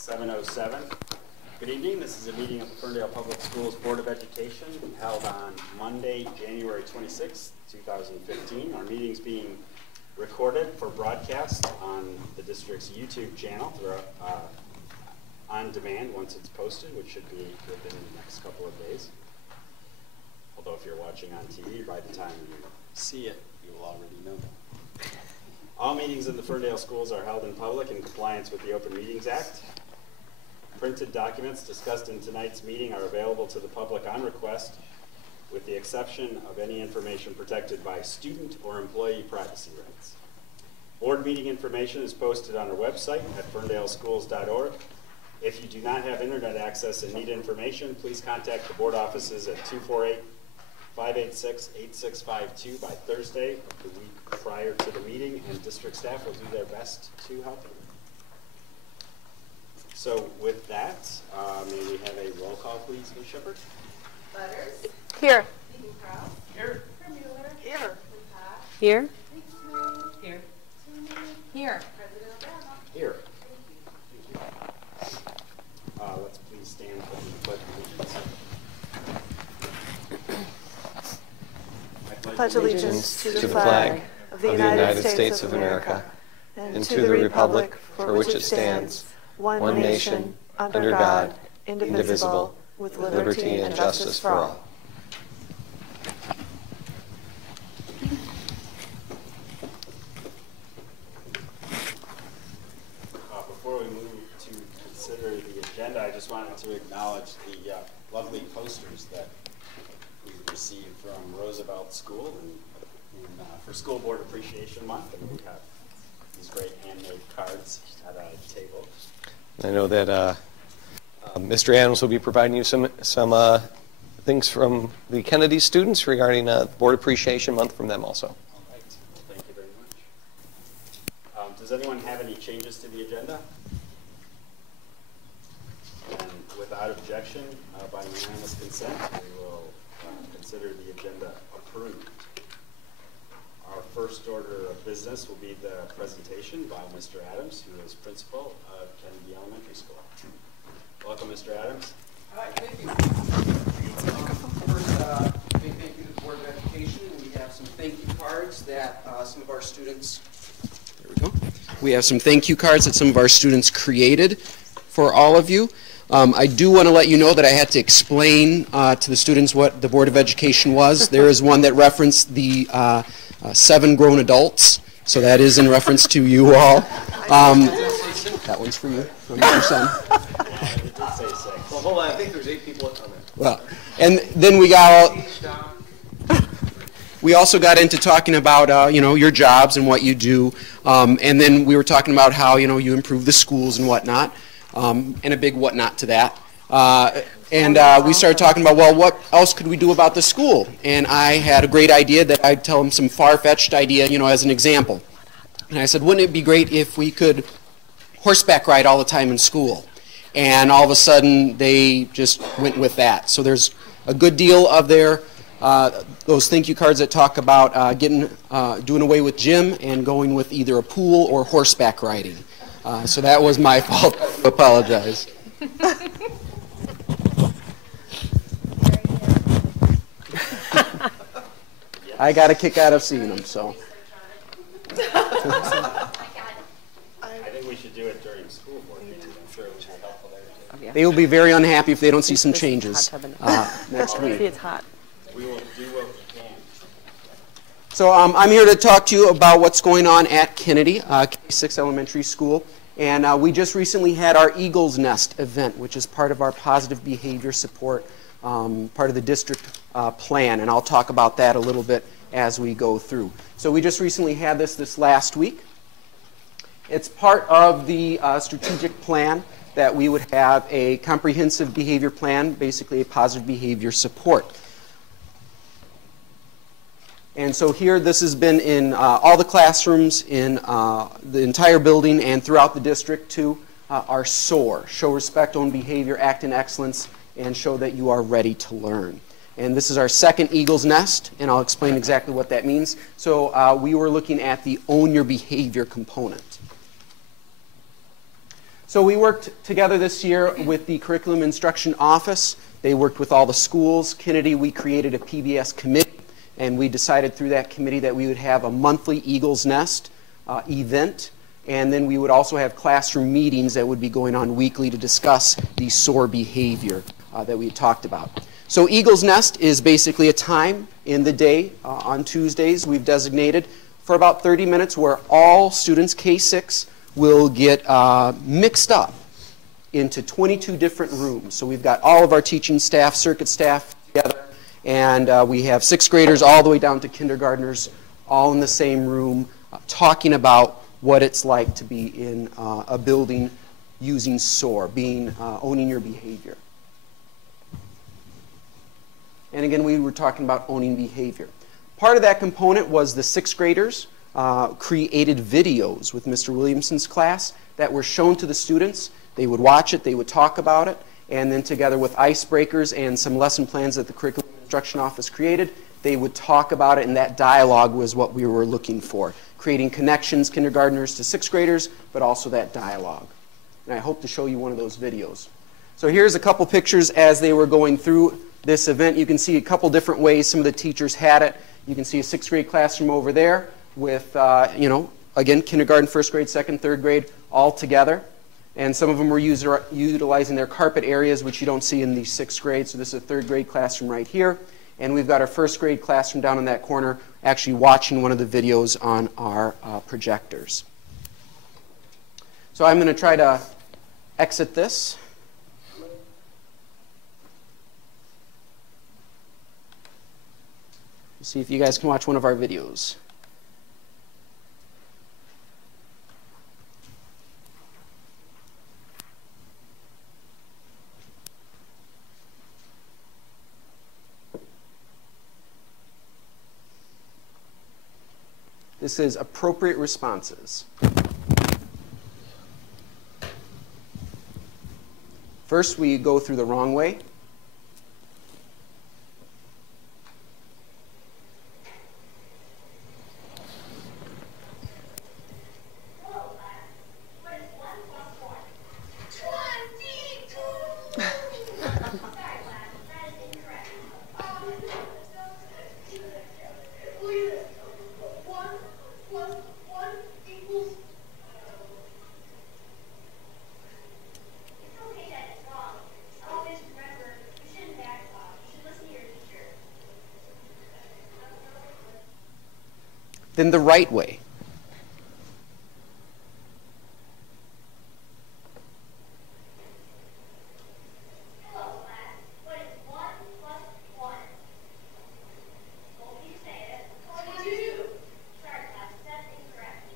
7:07. Good evening. This is a meeting of the Ferndale Public Schools Board of Education held on Monday, January 26, 2015. Our meeting is being recorded for broadcast on the district's YouTube channel on demand once it's posted, which should be within the next couple of days. Although if you're watching on TV, by the time you see it, you will already know that. All meetings in the Ferndale schools are held in public in compliance with the Open Meetings Act. Printed documents discussed in tonight's meeting are available to the public on request, with the exception of any information protected by student or employee privacy rights. Board meeting information is posted on our website at ferndaleschools.org. If you do not have internet access and need information, please contact the board offices at 248-586-8652 by Thursday of the week prior to the meeting, and district staff will do their best to help you. So with that, may we have a roll call, please, Ms. Shepard? Butters. Here. Here. Mueller. Here. Here. Here. Here. President Obama. Here. Thank you. Let's please stand for the pledge of allegiance. I pledge allegiance to the flag of the United States of America and to the republic for which it stands, one nation, under God, indivisible, with liberty and justice for all. Before we move to consider the agenda, I just wanted to acknowledge the lovely posters that we received from Roosevelt School for School Board Appreciation Month, and we have these great handmade cards at a table. I know that Mr. Adams will be providing you some things from the Kennedy students regarding Board Appreciation Month from them also. All right. Well, thank you very much. Does anyone have any changes to the agenda? And without objection, by unanimous consent, we will consider the agenda approved. Our first order of business will be the presentation by Mr. Adams, who is principal of Kennedy Elementary School. Welcome, Mr. Adams. Hi, thank you. First, big thank you to the Board of Education. We have some thank you cards that some of our students, there we go. We have some thank you cards that some of our students created for all of you. I do want to let you know that I had to explain to the students what the Board of Education was. There is one that referenced the 7 grown adults, so that is in reference to you all. That one's for you, from your son. Well, hold on, I think there's 8 people that come in. Well, and then we also got into talking about your jobs and what you do, and then we were talking about how you improve the schools and whatnot, and a big whatnot to that. And we started talking about, well, what else could we do about the school? And I had a great idea that I'd tell them some far-fetched idea, as an example. And I said, wouldn't it be great if we could horseback ride all the time in school? And all of a sudden, they just went with that. So there's a good deal of those thank you cards that talk about doing away with gym and going with either a pool or horseback riding. So that was my fault. I apologize. I got a kick out of seeing them, so. I think we should do it during school board meetings. I'm sure it would be helpful there too. They will be very unhappy if they don't see some changes next week. It's hot. We will do what we can. So I'm here to talk to you about what's going on at Kennedy, Jan26 Elementary School. And we just recently had our Eagle's Nest event, which is part of our positive behavior support, part of the district plan. And I'll talk about that a little bit as we go through. So we just recently had this last week. It's part of the strategic plan that we would have a comprehensive behavior plan, basically a positive behavior support. And so here, this has been in all the classrooms in the entire building and throughout the district to our SOAR, Show Respect, Own Behavior, Act in Excellence, and Show That You Are Ready to Learn. And this is our second Eagle's Nest, and I'll explain exactly what that means. So we were looking at the Own Your Behavior component. So we worked together this year with the Curriculum Instruction Office. They worked with all the schools. Kennedy, we created a PBS committee, and we decided through that committee that we would have a monthly Eagle's Nest event, and then we would also have classroom meetings that would be going on weekly to discuss the SOAR behavior that we had talked about. So Eagle's Nest is basically a time in the day on Tuesdays we've designated for about 30 minutes where all students, K-6, will get mixed up into 22 different rooms. So we've got all of our teaching staff, circuit staff together, and we have 6th graders all the way down to kindergartners all in the same room talking about what it's like to be in a building using SOAR, owning your behavior. And again, we were talking about owning behavior. Part of that component was the 6th graders created videos with Mr. Williamson's class that were shown to the students. They would watch it, they would talk about it, and then together with icebreakers and some lesson plans that the Curriculum Instruction Office created, they would talk about it, and that dialogue was what we were looking for. Creating connections, kindergartners to 6th graders, but also that dialogue. And I hope to show you one of those videos. So here's a couple pictures as they were going through this event. You can see a couple different ways some of the teachers had it. You can see a 6th grade classroom over there with, again, kindergarten, 1st grade, 2nd, 3rd grade, all together. And some of them were utilizing their carpet areas, which you don't see in the 6th grade. So this is a 3rd grade classroom right here. And we've got our 1st grade classroom down in that corner actually watching one of the videos on our projectors. So I'm going to try to exit this. See if you guys can watch one of our videos. This is appropriate responses. First, we go through the wrong way. Then the right way. Hello, class. What is 1 plus 1? Well, you say it. 22. Sorry, class. That's incorrect.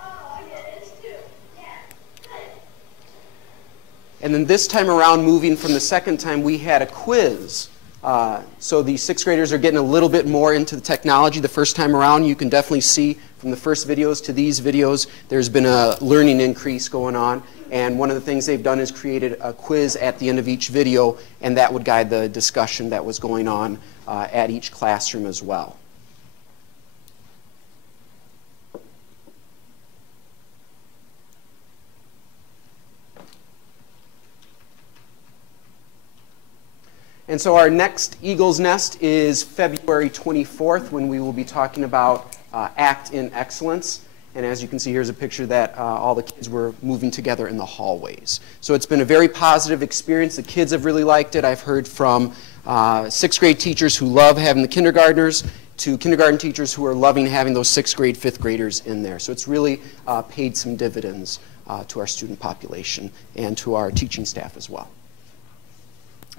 Oh, yeah, it's 2. Yeah, good. And then this time around, moving from the second time, we had a quiz. So the 6th graders are getting a little bit more into the technology the first time around. You can definitely see from the first videos to these videos, there's been a learning increase going on. And one of the things they've done is created a quiz at the end of each video, and that would guide the discussion that was going on at each classroom as well. And so our next Eagle's Nest is February 24th, when we will be talking about ACT in Excellence. And as you can see, here's a picture that all the kids were moving together in the hallways. So it's been a very positive experience. The kids have really liked it. I've heard from 6th grade teachers who love having the kindergartners to kindergarten teachers who are loving having those 6th grade, 5th graders in there. So it's really paid some dividends to our student population and to our teaching staff as well.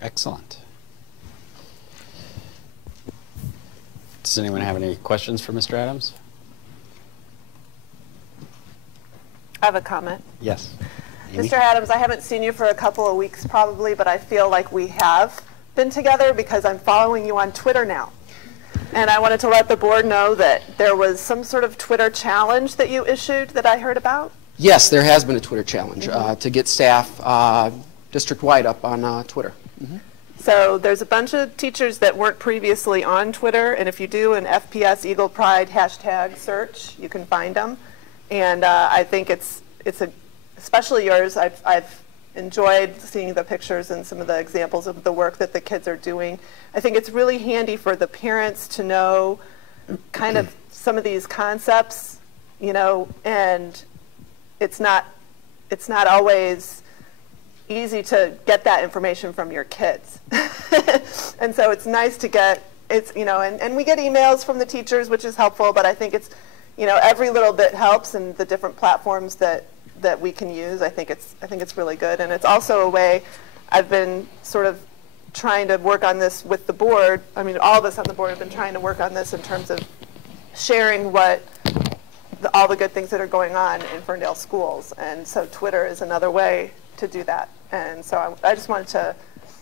Excellent. Does anyone have any questions for Mr. Adams? I have a comment. Yes. Amy? Mr. Adams, I haven't seen you for a couple of weeks probably, but I feel like we have been together because I'm following you on Twitter now. And I wanted to let the board know that there was some sort of Twitter challenge that you issued that I heard about. Yes, there has been a Twitter challenge to get staff district-wide up on Twitter. So there's a bunch of teachers that weren't previously on Twitter, and if you do an FPS Eagle Pride hashtag search, you can find them. And I think it's especially yours. I've enjoyed seeing the pictures and some of the examples of the work that the kids are doing. I think it's really handy for the parents to know kind of some of these concepts, you know, and it's not always easy to get that information from your kids. And so it's nice to get, you know, and we get emails from the teachers, which is helpful, but I think it's, you know, every little bit helps, and the different platforms that we can use, I think it's really good. And it's also a way, I've been sort of trying to work on this with the board. I mean, all of us on the board have been trying to work on this in terms of sharing all the good things that are going on in Ferndale schools. And so Twitter is another way to do that. And so I just wanted to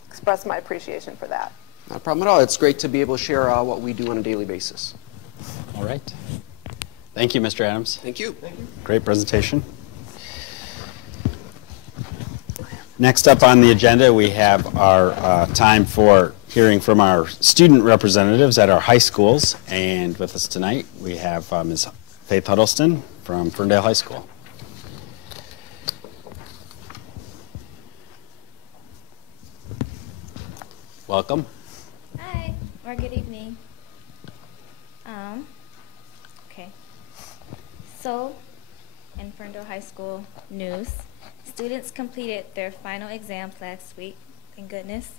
express my appreciation for that. Not a problem at all. It's great to be able to share what we do on a daily basis. All right. Thank you, Mr. Adams. Thank you. Thank you. Great presentation. Next up on the agenda, we have our time for hearing from our student representatives at our high schools. And with us tonight, we have Ms. Faith Huddleston from Ferndale High School. Welcome. Hi, or good evening. Okay. So, in Ferndale High School news, students completed their final exams last week. Thank goodness.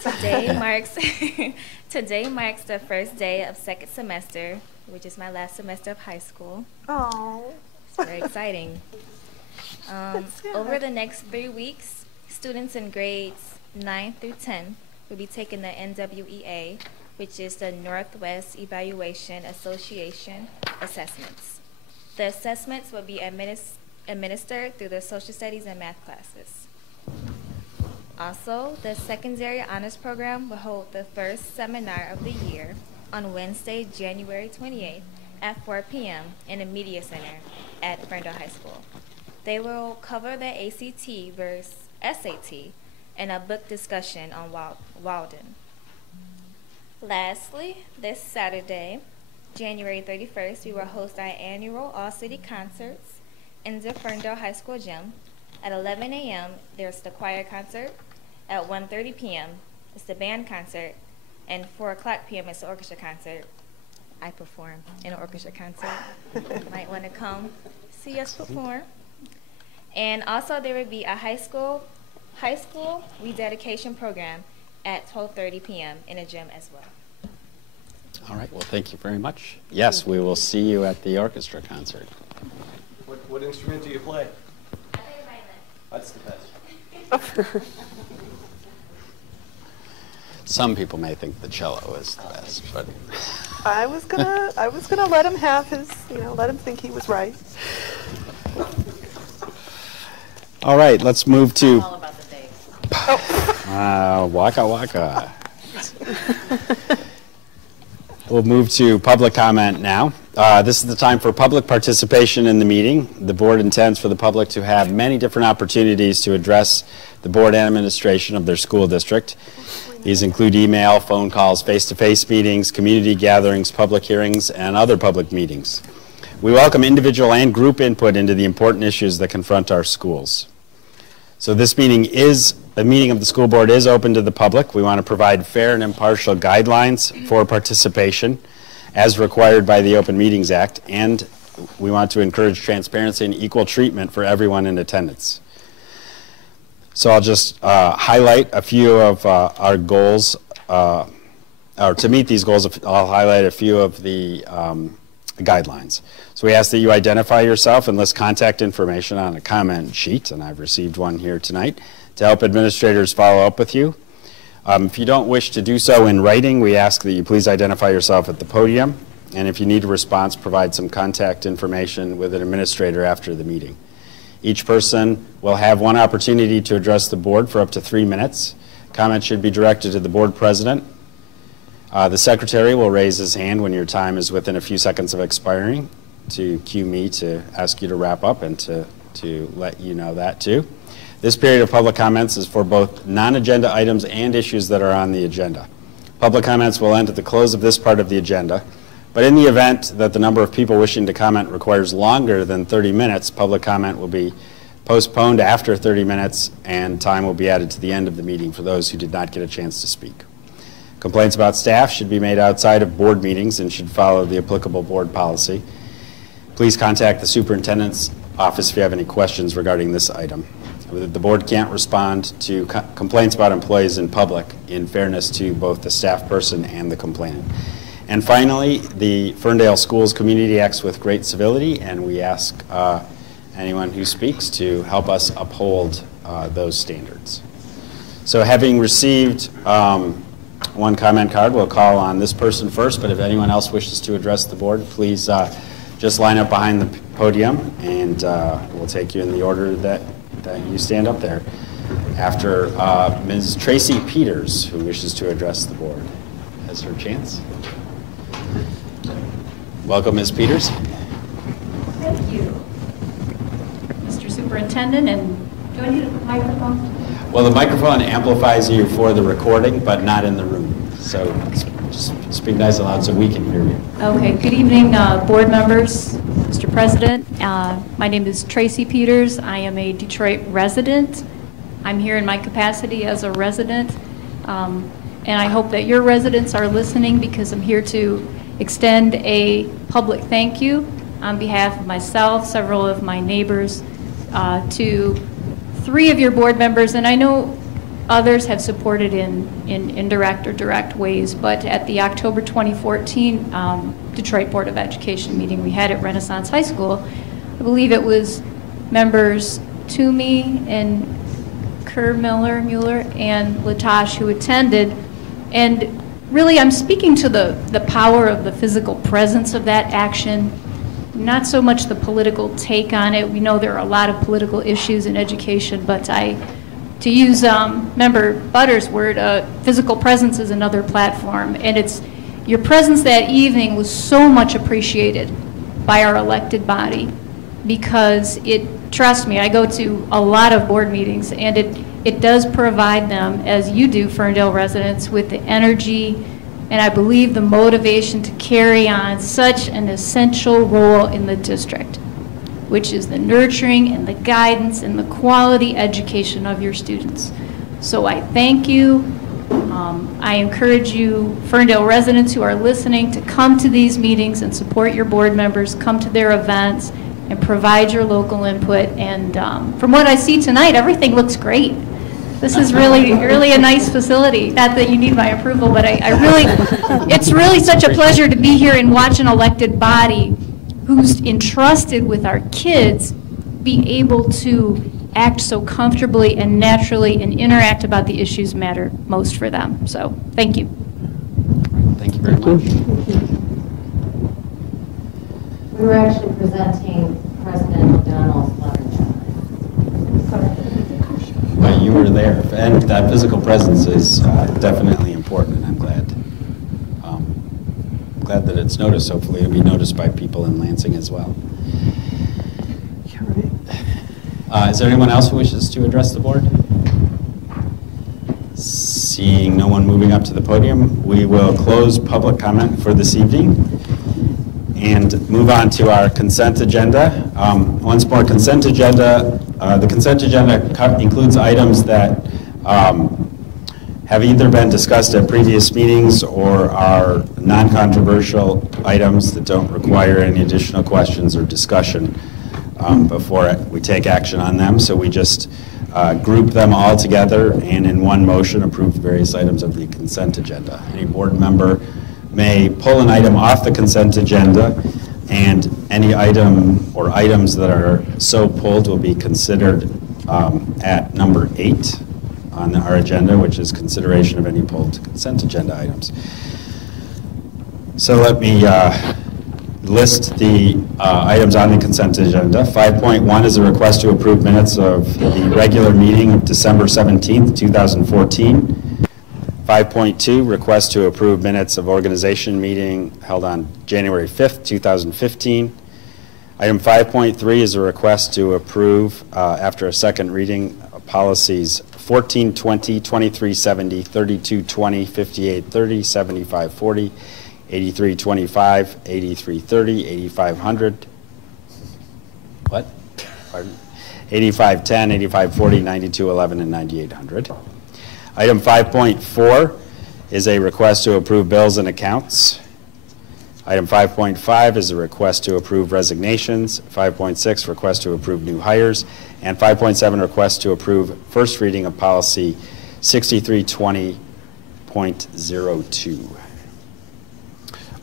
Today marks the first day of second semester, which is my last semester of high school. Oh, it's very exciting. Over the next 3 weeks, students in grades 9 through 10 will be taking the NWEA, which is the Northwest Evaluation Association assessments. The assessments will be administered through the social studies and math classes. Also, the secondary honors program will hold the first seminar of the year on Wednesday, January 28th at 4 p.m. in the Media Center at Ferndale High School. They will cover the ACT versus SAT and a book discussion on Walden. Lastly, this Saturday, January 31st, we will host our annual All-City Concerts in the Ferndale High School gym. At 11 a.m., there's the choir concert. At 1:30 p.m., it's the band concert. And 4 o'clock p.m., it's the orchestra concert. I perform in an orchestra concert. You might want to come see us perform. And also, there will be a high school rededication program at 12:30 p.m. in a gym as well. All right, well, thank you very much. Yes, we will see you at the orchestra concert. What instrument do you play? I play the violin. That's the best. Some people may think the cello is the best, but I was gonna let him have his, let him think he was right. all right, let's move to All about the day. Waka Waka. We'll move to public comment now. This is the time for public participation in the meeting. The board intends for the public to have many different opportunities to address the board and administration of their school district. These include email, phone calls, face-to-face meetings, community gatherings, public hearings, and other public meetings. We welcome individual and group input into the important issues that confront our schools. So this meeting of the school board is open to the public. We want to provide fair and impartial guidelines for participation as required by the Open Meetings Act, and we want to encourage transparency and equal treatment for everyone in attendance. So I'll just highlight a few of our goals, or to meet these goals, I'll highlight a few of the guidelines. So we ask that you identify yourself and list contact information on a comment sheet, and I've received one here tonight, to help administrators follow up with you. If you don't wish to do so in writing, we ask that you please identify yourself at the podium, and if you need a response, provide some contact information with an administrator after the meeting. Each person will have one opportunity to address the board for up to 3 minutes. Comments should be directed to the board president. The secretary will raise his hand when your time is within a few seconds of expiring to cue me to ask you to wrap up and to let you know that too. This period of public comments is for both non-agenda items and issues that are on the agenda. Public comments will end at the close of this part of the agenda, but in the event that the number of people wishing to comment requires longer than 30 minutes, public comment will be postponed after 30 minutes and time will be added to the end of the meeting for those who did not get a chance to speak. Complaints about staff should be made outside of board meetings and should follow the applicable board policy. Please contact the superintendent's office if you have any questions regarding this item. The board can't respond to complaints about employees in public in fairness to both the staff person and the complainant. And finally, the Ferndale Schools community acts with great civility, and we ask anyone who speaks to help us uphold those standards. So having received one comment card, we'll call on this person first, but if anyone else wishes to address the board, please just line up behind the podium, and we'll take you in the order that you stand up there. After Ms. Tracy Peters, who wishes to address the board, has her chance. Welcome, Ms. Peters. Thank you, Mr. Superintendent. And do I need a microphone? Well, the microphone amplifies you for the recording, but not in the room. So just speak nice and loud so we can hear you. Okay. Good evening, board members, Mr. President. My name is Tracy Peters. I am a Detroit resident. I'm here in my capacity as a resident. And I hope that your residents are listening, because I'm here to extend a public thank you on behalf of myself, several of my neighbors, to 3 of your board members, and I know others have supported in indirect or direct ways, but at the October 2014 Detroit Board of Education meeting we had at Renaissance High School, I believe it was members Toomey and Mueller and Latash who attended, and really I'm speaking to the power of the physical presence of that action, not so much the political take on it. We know there are a lot of political issues in education, but to use Member Butter's word, physical presence is another platform, and your presence that evening was so much appreciated by our elected body, because trust me, I go to a lot of board meetings, and it does provide them, as you do, Ferndale residents, with the energy and I believe the motivation to carry on such an essential role in the district, which is the nurturing and the guidance and the quality education of your students. So I thank you. I encourage you, Ferndale residents who are listening, to come to these meetings and support your board members, come to their events, and provide your local input. And from what I see tonight, everything looks great. This is really a nice facility. Not that you need my approval, but it's really such a pleasure to be here and watch an elected body who's entrusted with our kids be able to act so comfortably and naturally and interact about the issues matter most for them. So, thank you. Thank you very much. We were actually presenting President O'Donnell's letter. But you were there, and that physical presence is definitely important, and I'm glad that it's noticed. Hopefully it'll be noticed by people in Lansing as well. Is there anyone else who wishes to address the board? Seeing no one moving up to the podium, we will close public comment for this evening and move on to our consent agenda. Once more, consent agenda. The consent agenda includes items that have either been discussed at previous meetings or are non-controversial items that don't require any additional questions or discussion before we take action on them. So we just group them all together and in one motion approve various items of the consent agenda. Any board member may pull an item off the consent agenda, and any item or items that are so pulled will be considered at number 8 on our agenda, which is consideration of any pulled consent agenda items. So let me list the items on the consent agenda. 5.1 is a request to approve minutes of the regular meeting of December 17th, 2014. 5.2, request to approve minutes of organization meeting held on January 5th, 2015. Item 5.3 is a request to approve, after a second reading, policies 1420, 2370, 3220, 5830, 7540, 8325, 8330, 8500. What? Pardon? 8510, 8540, 9211, and 9800. Item 5.4 is a request to approve bills and accounts. Item 5.5 is a request to approve resignations. 5.6, request to approve new hires. And 5.7, request to approve first reading of policy 6320.02.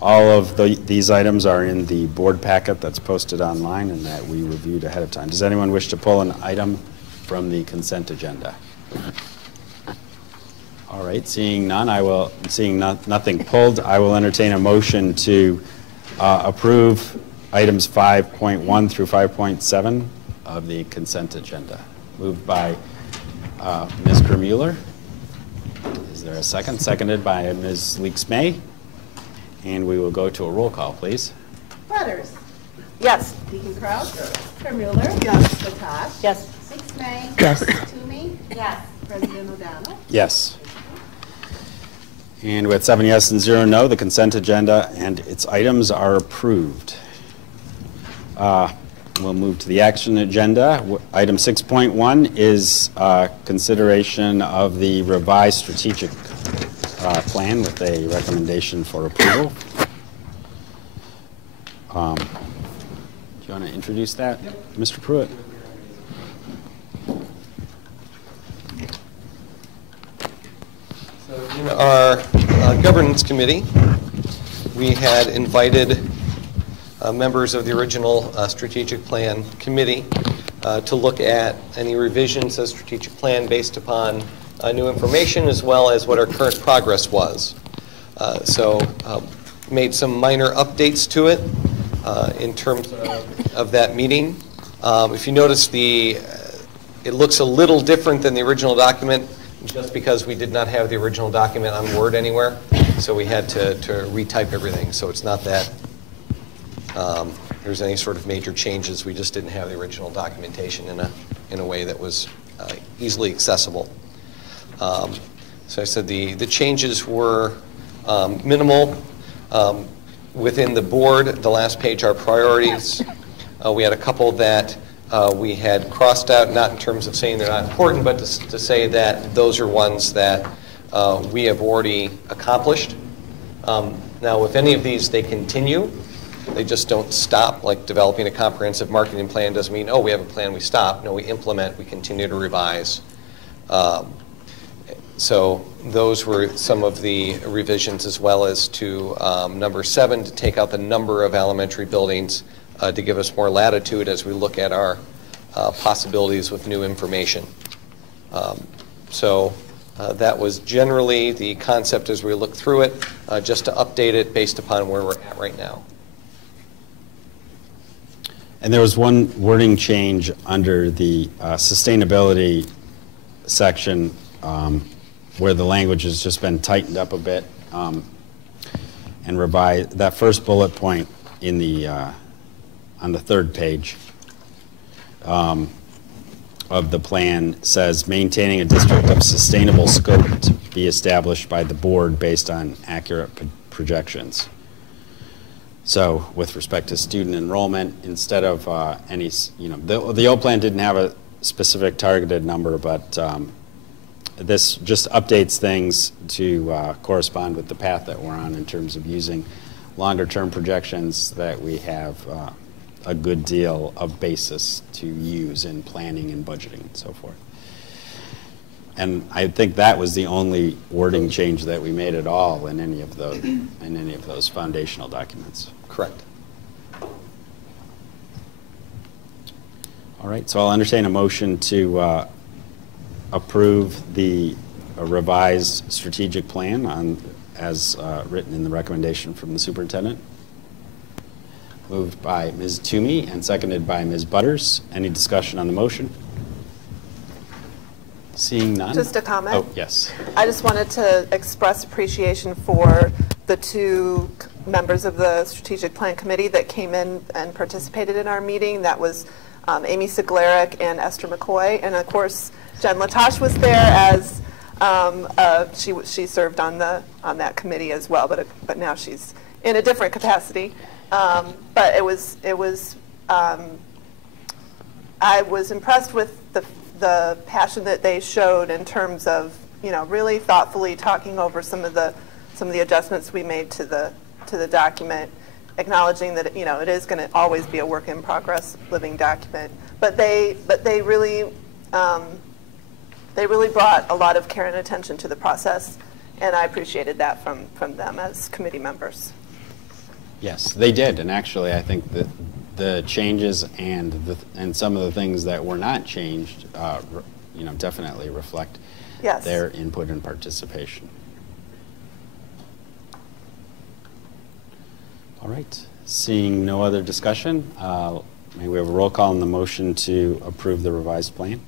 All of these items are in the board packet that's posted online and that we reviewed ahead of time. Does anyone wish to pull an item from the consent agenda? All right, seeing none, nothing pulled, I will entertain a motion to approve items 5.1 through 5.7 of the consent agenda. Moved by Mr. Mueller. Is there a second? Seconded by Ms. Leaks-May. And we will go to a roll call, please. Butters. Yes. Deacon Kraus. Yes. Mueller. Yes. Batash. Yes. Leaks-May. Yes. Toomey. Yes. President O'Donnell. Yes. And with 7 yes and 0 no, the consent agenda and its items are approved. We'll move to the action agenda. Item 6.1 is consideration of the revised strategic plan with a recommendation for approval. Do you want to introduce that, Mr. Pruitt? In our governance committee, we had invited members of the original strategic plan committee to look at any revisions to the strategic plan based upon new information as well as what our current progress was. So made some minor updates to it in terms of that meeting. If you notice, it looks a little different than the original document just because we did not have the original document on Word anywhere. So we had to retype everything. So it's not that there's any sort of major changes. We just didn't have the original documentation in a way that was easily accessible. So I said the changes were minimal. Within the board, the last page, our priorities, we had a couple that we had crossed out, not in terms of saying they're not important, but to say that those are ones that we have already accomplished. Now, if any of these, they continue, they just don't stop, like developing a comprehensive marketing plan doesn't mean, oh, we have a plan, we stop. No, we implement, we continue to revise. So those were some of the revisions, as well as to number 7, to take out the number of elementary buildings to give us more latitude as we look at our possibilities with new information. So that was generally the concept as we look through it, just to update it based upon where we're at right now. And there was one wording change under the sustainability section where the language has just been tightened up a bit and revised. That first bullet point in the on the 3rd page of the plan says maintaining a district of sustainable scope to be established by the board based on accurate projections. So with respect to student enrollment, instead of any, the old plan didn't have a specific targeted number, but this just updates things to correspond with the path that we're on in terms of using longer term projections that we have a good deal of basis to use in planning and budgeting and so forth. And I think that was the only wording change that we made at all in any of those foundational documents. Correct. All right, so I'll entertain a motion to approve the revised strategic plan as written in the recommendation from the superintendent. Moved by Ms. Toomey and seconded by Ms. Butters. Any discussion on the motion? Seeing none. Just a comment. Oh, yes. I just wanted to express appreciation for the 2 members of the strategic plan committee that came in and participated in our meeting. That was Amy Sigleric and Esther McCoy. And of course, Jan26 was there as she served on that committee as well, but now she's in a different capacity. But it was I was impressed with the passion that they showed in terms of, you know, really thoughtfully talking over some of the adjustments we made to the document, acknowledging that, you know, it is going to always be a work in progress living document. But they really brought a lot of care and attention to the process, and I appreciated that from them as committee members. Yes, they did, and actually I think that the changes and some of the things that were not changed, you know, definitely reflect their input and participation. All right, seeing no other discussion, may we have a roll call on the motion to approve the revised plan?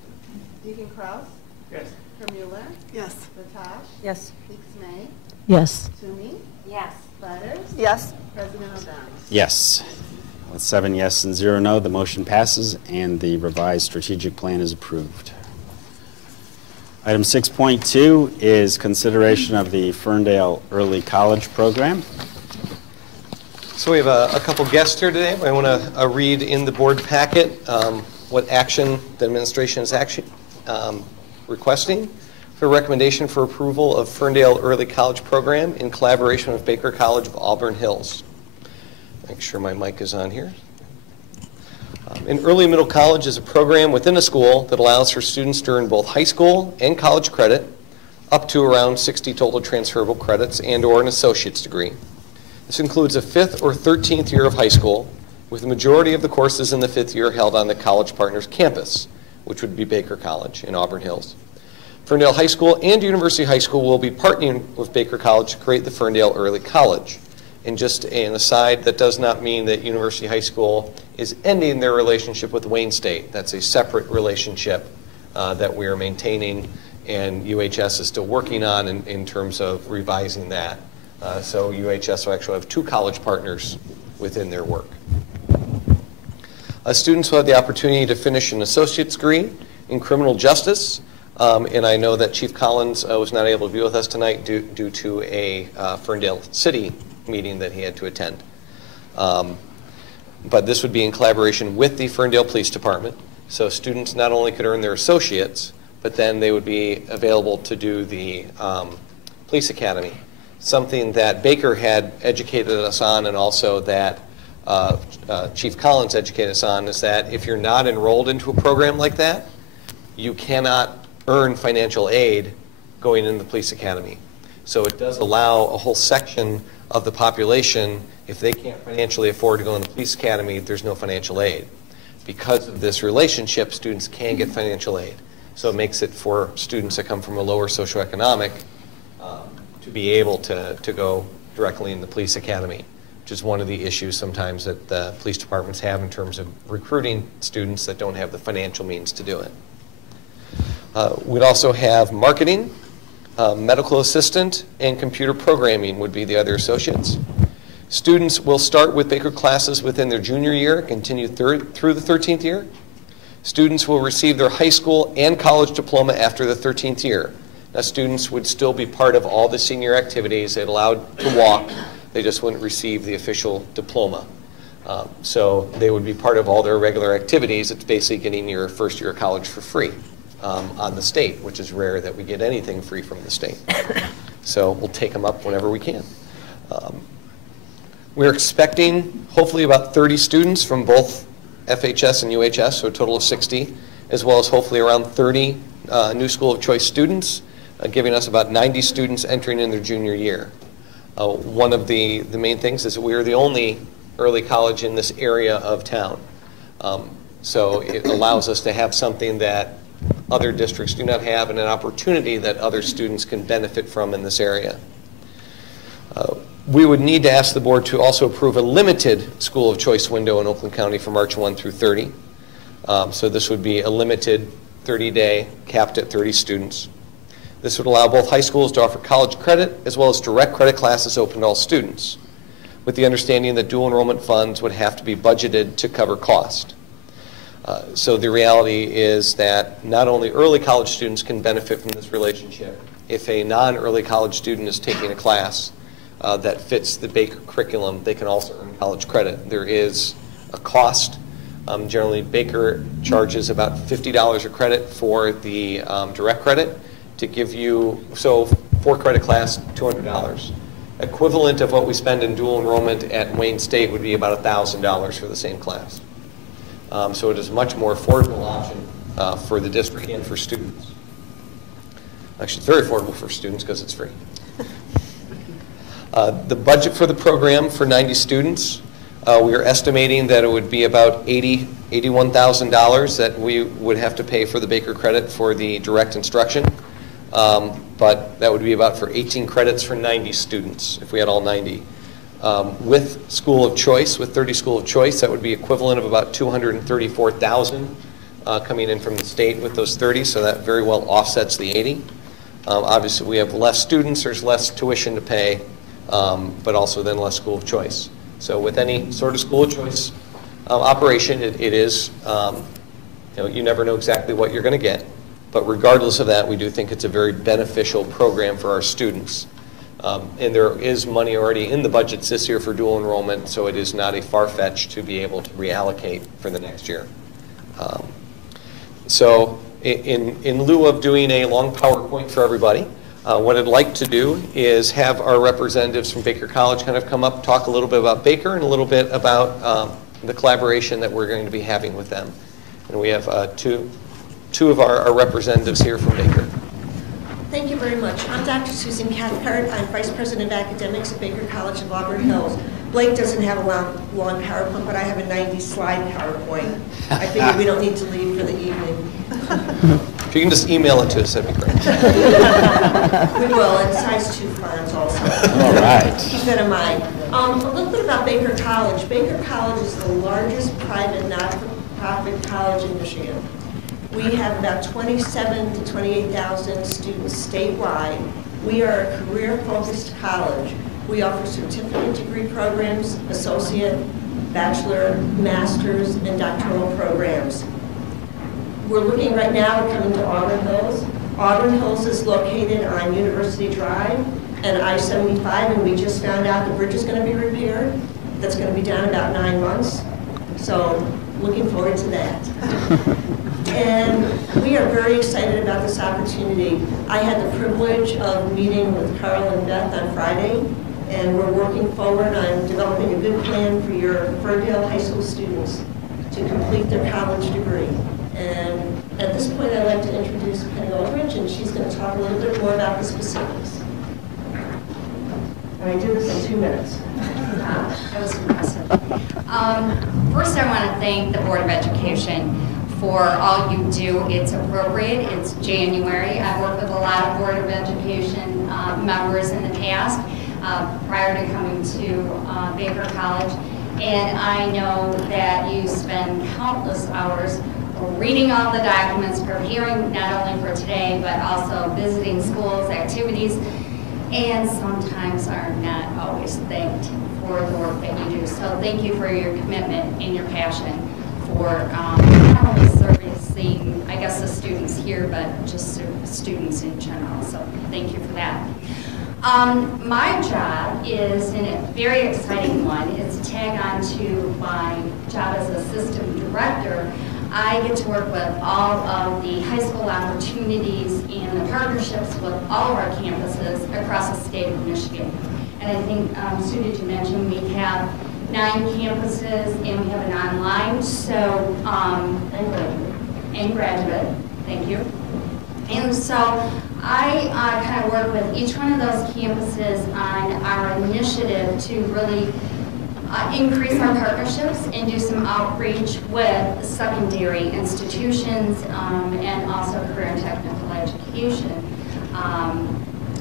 Deacon Kraus? Yes. Vermeuler? Yes. Latash? Yes. Dix-May? Yes. Toomey? Yes. Butters? Yes. President O'Donnell? Yes. With 7 yes and 0 no, the motion passes and the revised strategic plan is approved. Item 6.2 is consideration of the Ferndale Early College Program. So we have a couple guests here today. I want to read in the board packet what action the administration is actually requesting for recommendation for approval of Ferndale Early College Program in collaboration with Baker College of Auburn Hills. Make sure my mic is on here. An early middle college is a program within a school that allows for students to earn both high school and college credit, up to around 60 total transferable credits and/or an associate's degree. This includes a 5th or 13th year of high school, with the majority of the courses in the 5th year held on the College Partners campus, which would be Baker College in Auburn Hills. Ferndale High School and University High School will be partnering with Baker College to create the Ferndale Early College. And just an aside, that does not mean that University High School is ending their relationship with Wayne State. That's a separate relationship that we are maintaining, and UHS is still working on in terms of revising that. So UHS will actually have 2 college partners within their work. Students will have the opportunity to finish an associate's degree in criminal justice. And I know that Chief Collins was not able to be with us tonight due to a Ferndale City meeting that he had to attend. But this would be in collaboration with the Ferndale Police Department. So students not only could earn their associates, but then they would be available to do the police academy. Something that Baker had educated us on, and also that Chief Collins educated us on, is that if you're not enrolled into a program like that, you cannot earn financial aid going into the police academy. So it does allow a whole section of the population, if they can't financially afford to go in the police academy, there's no financial aid. Because of this relationship, students can get financial aid. So it makes it for students that come from a lower socioeconomic to be able to go directly in the police academy, which is one of the issues sometimes that the police departments have in terms of recruiting students that don't have the financial means to do it. We'd also have marketing, medical assistant, and computer programming would be the other associates. Students will start with Baker classes within their junior year, continue through the 13th year. Students will receive their high school and college diploma after the 13th year. Now, students would still be part of all the senior activities. They're allowed to walk. They just wouldn't receive the official diploma. So they would be part of all their regular activities. It's basically getting your first year of college for free on the state, which is rare that we get anything free from the state. So we'll take them up whenever we can. We're expecting hopefully about 30 students from both FHS and UHS, so a total of 60, as well as hopefully around 30 new school of choice students, giving us about 90 students entering in their junior year. One of the main things is that we are the only early college in this area of town. So it allows us to have something that other districts do not have, and an opportunity that other students can benefit from in this area. We would need to ask the board to also approve a limited school of choice window in Oakland County for March 1 through 30. So this would be a limited 30-day, capped at 30 students. This would allow both high schools to offer college credit as well as direct credit classes open to all students, with the understanding that dual enrollment funds would have to be budgeted to cover cost. So the reality is that not only early college students can benefit from this relationship. If a non-early college student is taking a class that fits the Baker curriculum, they can also earn college credit. There is a cost. Generally, Baker charges about $50 a credit for the direct credit to give you, so 4-credit class, $200. Equivalent of what we spend in dual enrollment at Wayne State would be about $1,000 for the same class. So it is a much more affordable option for the district and for students. Actually, it's very affordable for students because it's free. The budget for the program for 90 students, we are estimating that it would be about $81,000 that we would have to pay for the Baker credit for the direct instruction. But that would be about for 18 credits for 90 students if we had all 90. With school of choice, with 30 school of choice, that would be equivalent of about $234,000 coming in from the state with those 30, so that very well offsets the 80. Obviously, we have less students, there's less tuition to pay, but also then less school of choice. So with any sort of school of choice operation, it is, you never know exactly what you're going to get. But regardless of that, we do think it's a very beneficial program for our students. And there is money already in the budgets this year for dual enrollment, so it is not a far-fetched to be able to reallocate for the next year. So in lieu of doing a long PowerPoint for everybody, what I'd like to do is have our representatives from Baker College kind of come up, talk a little bit about Baker and a little bit about the collaboration that we're going to be having with them. And we have two of our representatives here from Baker. Thank you very much. I'm Dr. Susan Cathcart. I'm Vice President of Academics at Baker College of Auburn Hills. Blake doesn't have a long PowerPoint, but I have a 90-slide PowerPoint. I figured we don't need to leave for the evening. If you can just email it to us, that'd be great. We will, and size 2 fonts also. All right. Keep that in mind. A little bit about Baker College. Baker College is the largest private not-for-profit college in Michigan. We have about 27 to 28,000 students statewide. We are a career-focused college. We offer certificate degree programs, associate, bachelor, master's, and doctoral programs. We're looking right now at coming to Auburn Hills. Auburn Hills is located on University Drive and I-75, and we just found out the bridge is going to be repaired. That's going to be done in about 9 months. So looking forward to that. And we are very excited about this opportunity. I had the privilege of meeting with Carl and Beth on Friday, and we're working forward on developing a good plan for your Ferndale High School students to complete their college degree. And at this point, I'd like to introduce Penny Aldridge, and she's going to talk a little bit more about the specifics. And I did this in 2 minutes. That was impressive. First, I want to thank the Board of Education for all you do. It's appropriate. It's January. I've worked with a lot of Board of Education members in the past prior to coming to Baker College. And I know that you spend countless hours reading all the documents, preparing not only for today, but also visiting schools, activities, and sometimes are not always thanked for the work that you do. So thank you for your commitment and your passion for not only servicing, I guess, the students here, but just students in general. So thank you for that. My job is a very exciting one. It's a tag on to my job as a system director. I get to work with all of the high school opportunities and the partnerships with all of our campuses across the state of Michigan. And I think, Sue, did you mention we have 9 campuses and we have an online, so, and graduate, thank you. And so I kind of work with each one of those campuses on our initiative to really increase our partnerships and do some outreach with secondary institutions and also career and technical education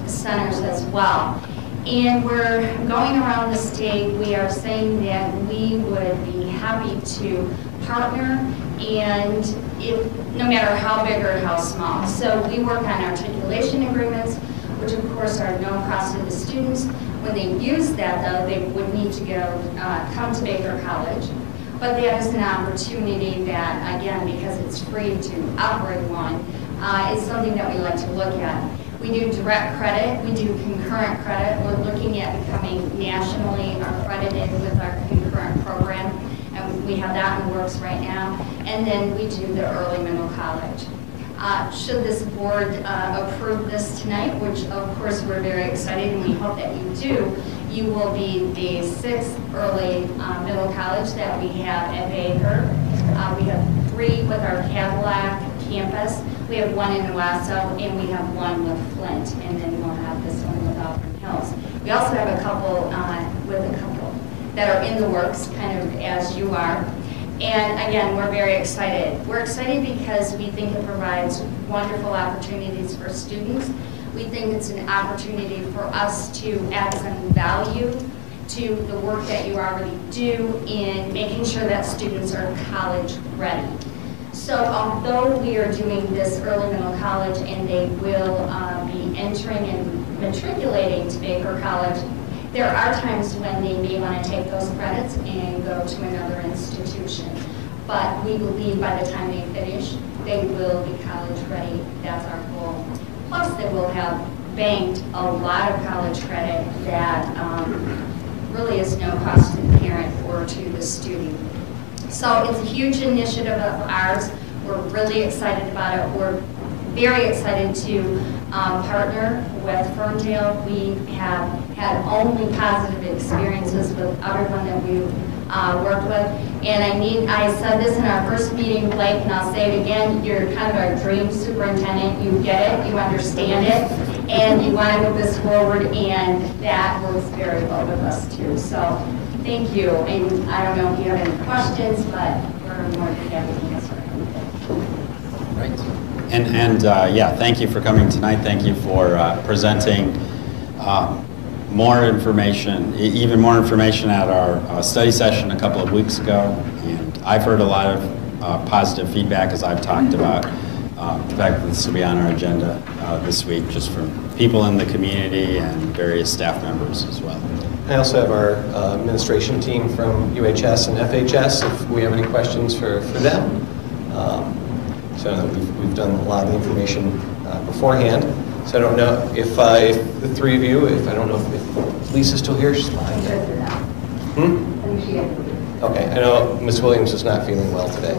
centers as well. And we're going around the state. We are saying that we would be happy to partner, and no matter how big or how small. So we work on articulation agreements, which of course are no cost to the students. When they use that, though, they would need to come to Baker College. but that is an opportunity that, again, because it's free to operate one, is something that we like to look at. We do direct credit, we do concurrent credit. We're looking at becoming nationally accredited with our concurrent program, and we have that in the works right now. And then we do the early middle college. Should this board approve this tonight, which of course we're very excited and we hope that you do, you will be the 6th early middle college that we have at Baker. We have 3 with our Cadillac campus. We have 1 in Owasso, and we have 1 with Flint, and then we'll have this one with Auburn Hills. We also have a couple that are in the works, kind of as you are. And again, we're very excited. We're excited because we think it provides wonderful opportunities for students. We think it's an opportunity for us to add some value to the work that you already do in making sure that students are college ready. So although we are doing this early middle college and they will be entering and matriculating to Baker College, there are times when they may want to take those credits and go to another institution. But we believe by the time they finish, they will be college ready. That's our goal. Plus, they will have banked a lot of college credit that really is no cost to the parent or to the student. So it's a huge initiative of ours. We're really excited about it. We're very excited to partner with Ferndale. We have had only positive experiences with everyone that we've worked with. And I said this in our first meeting, Blake, and I'll say it again, you're kind of our dream superintendent. You get it, you understand it, and you want to move this forward, and that works very well with us too. So thank you. And I don't know if you have any questions, but we're more than happy to answer. Right. And yeah, thank you for coming tonight. Thank you for presenting more information, even more information at our study session a couple of weeks ago. And I've heard a lot of positive feedback as I've talked about the fact that this will be on our agenda this week, just from people in the community and various staff members as well. I also have our administration team from UHS and FHS if we have any questions for them. So we've done a lot of the information beforehand. So I don't know if the 3 of you, I don't know if Lisa's still here, she's behind there. Okay, I know Ms. Williams is not feeling well today.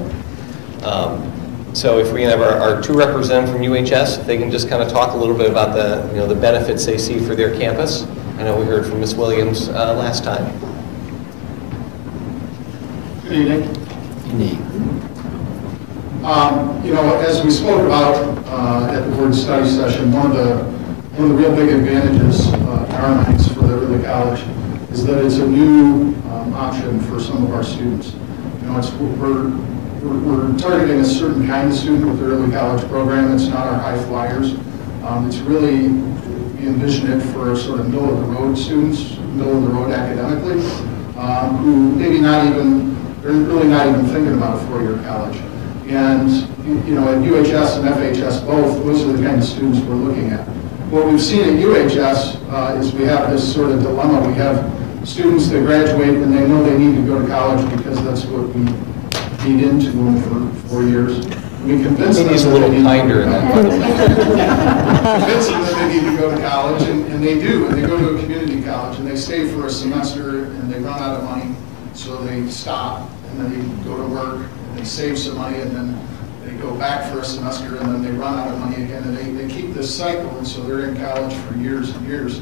So if we can have our 2 representatives from UHS, if they can just kind of talk a little bit about the benefits they see for their campus. I know we heard from Ms. Williams last time. Good evening. Good evening. As we spoke about at the board study session, one of the real big advantages in our minds for the early college is that it's a new option for some of our students. We're targeting a certain kind of student with the early college program. It's not our high flyers. It's really, we envision it for sort of middle of the road students, middle of the road academically, who maybe they're really not even thinking about a 4-year college. And at UHS and FHS both, those are the kind of students we're looking at. What we've seen at UHS is we have this sort of dilemma. We have students that graduate and they know they need to go to college because that's what we feed into them for 4 years. We convince them he's a little kinder in that. Convince them that they need to go to college, and they do. And they go to a community college and they stay for a semester and they run out of money, so they stop and then they go to work. They save some money and then they go back for a semester and then they run out of money again, and they keep this cycle, and so they're in college for years and years.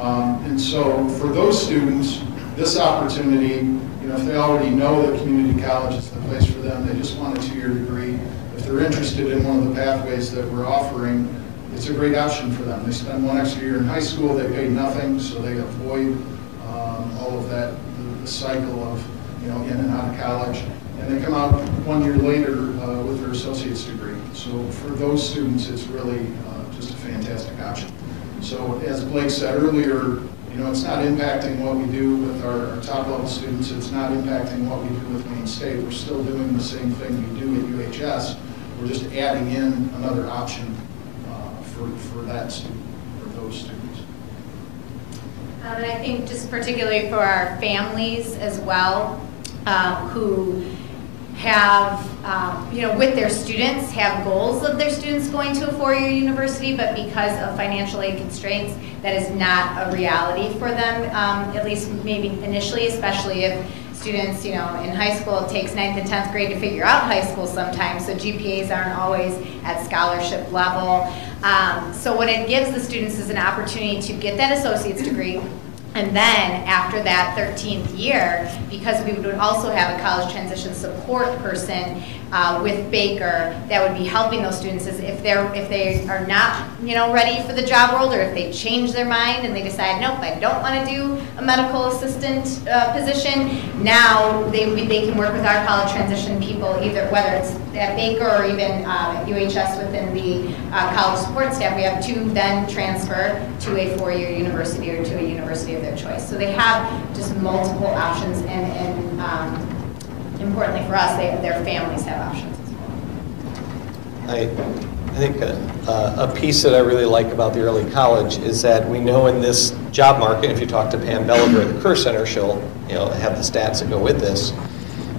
And so for those students, this opportunity, if they already know that community college is the place for them, they just want a 2-year degree. If they're interested in one of the pathways that we're offering, it's a great option for them. They spend 1 extra year in high school, they pay nothing, so they avoid all of that, the cycle of in and out of college. And they come out 1 year later with their associate's degree. So for those students, it's really just a fantastic option. So as Blake said earlier, it's not impacting what we do with our top level students. It's not impacting what we do with Maine State. We're still doing the same thing we do at UHS. We're just adding in another option for that student, for those students. And I think just particularly for our families as well, who have, with their students, have goals of their students going to a four-year university, but because of financial aid constraints, that is not a reality for them, at least maybe initially, especially if students, in high school, it takes 9th and 10th grade to figure out high school sometimes, so GPAs aren't always at scholarship level. So what it gives the students is an opportunity to get that associate's degree. And then after that 13th year, because we would also have a college transition support person with Baker that would be helping those students is if they are not ready for the job world, or if they change their mind and they decide, nope, I don't want to do a medical assistant position, now they can work with our college transition people, either whether it's at Baker or even at UHS within the college support staff. We have to then transfer to a four-year university or to a university of their choice. So they have just multiple options, and importantly for us, their families have options as well. I think a piece that I really like about the early college is that we know in this job market, if you talk to Pam Bellinger at the Career Center, she'll have the stats that go with this,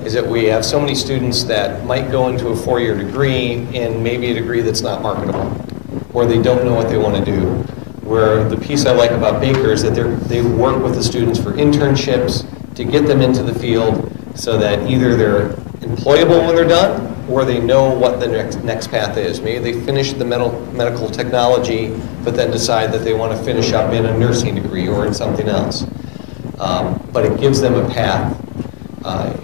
is that we have so many students that might go into a four-year degree and maybe a degree that's not marketable, or they don't know what they want to do. Where the piece I like about Baker is that they work with the students for internships to get them into the field so that either they're employable when they're done, or they know what the next path is. Maybe they finish the medical technology, but then decide that they want to finish up in a nursing degree or in something else. But it gives them a path.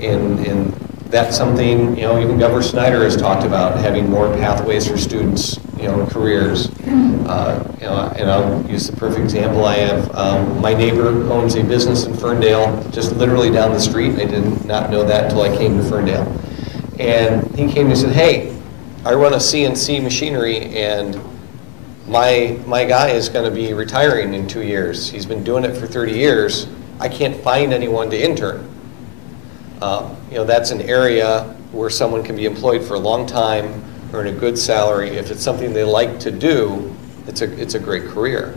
And that's something, even Governor Snyder has talked about, having more pathways for students, careers. And I'll use the perfect example. I have, my neighbor owns a business in Ferndale, just literally down the street. I did not know that until I came to Ferndale. And he came and said, hey, I run a CNC machinery, and my guy is going to be retiring in 2 years. He's been doing it for 30 years. I can't find anyone to intern. That's an area where someone can be employed for a long time, earn a good salary. If it's something they like to do, it's a great career.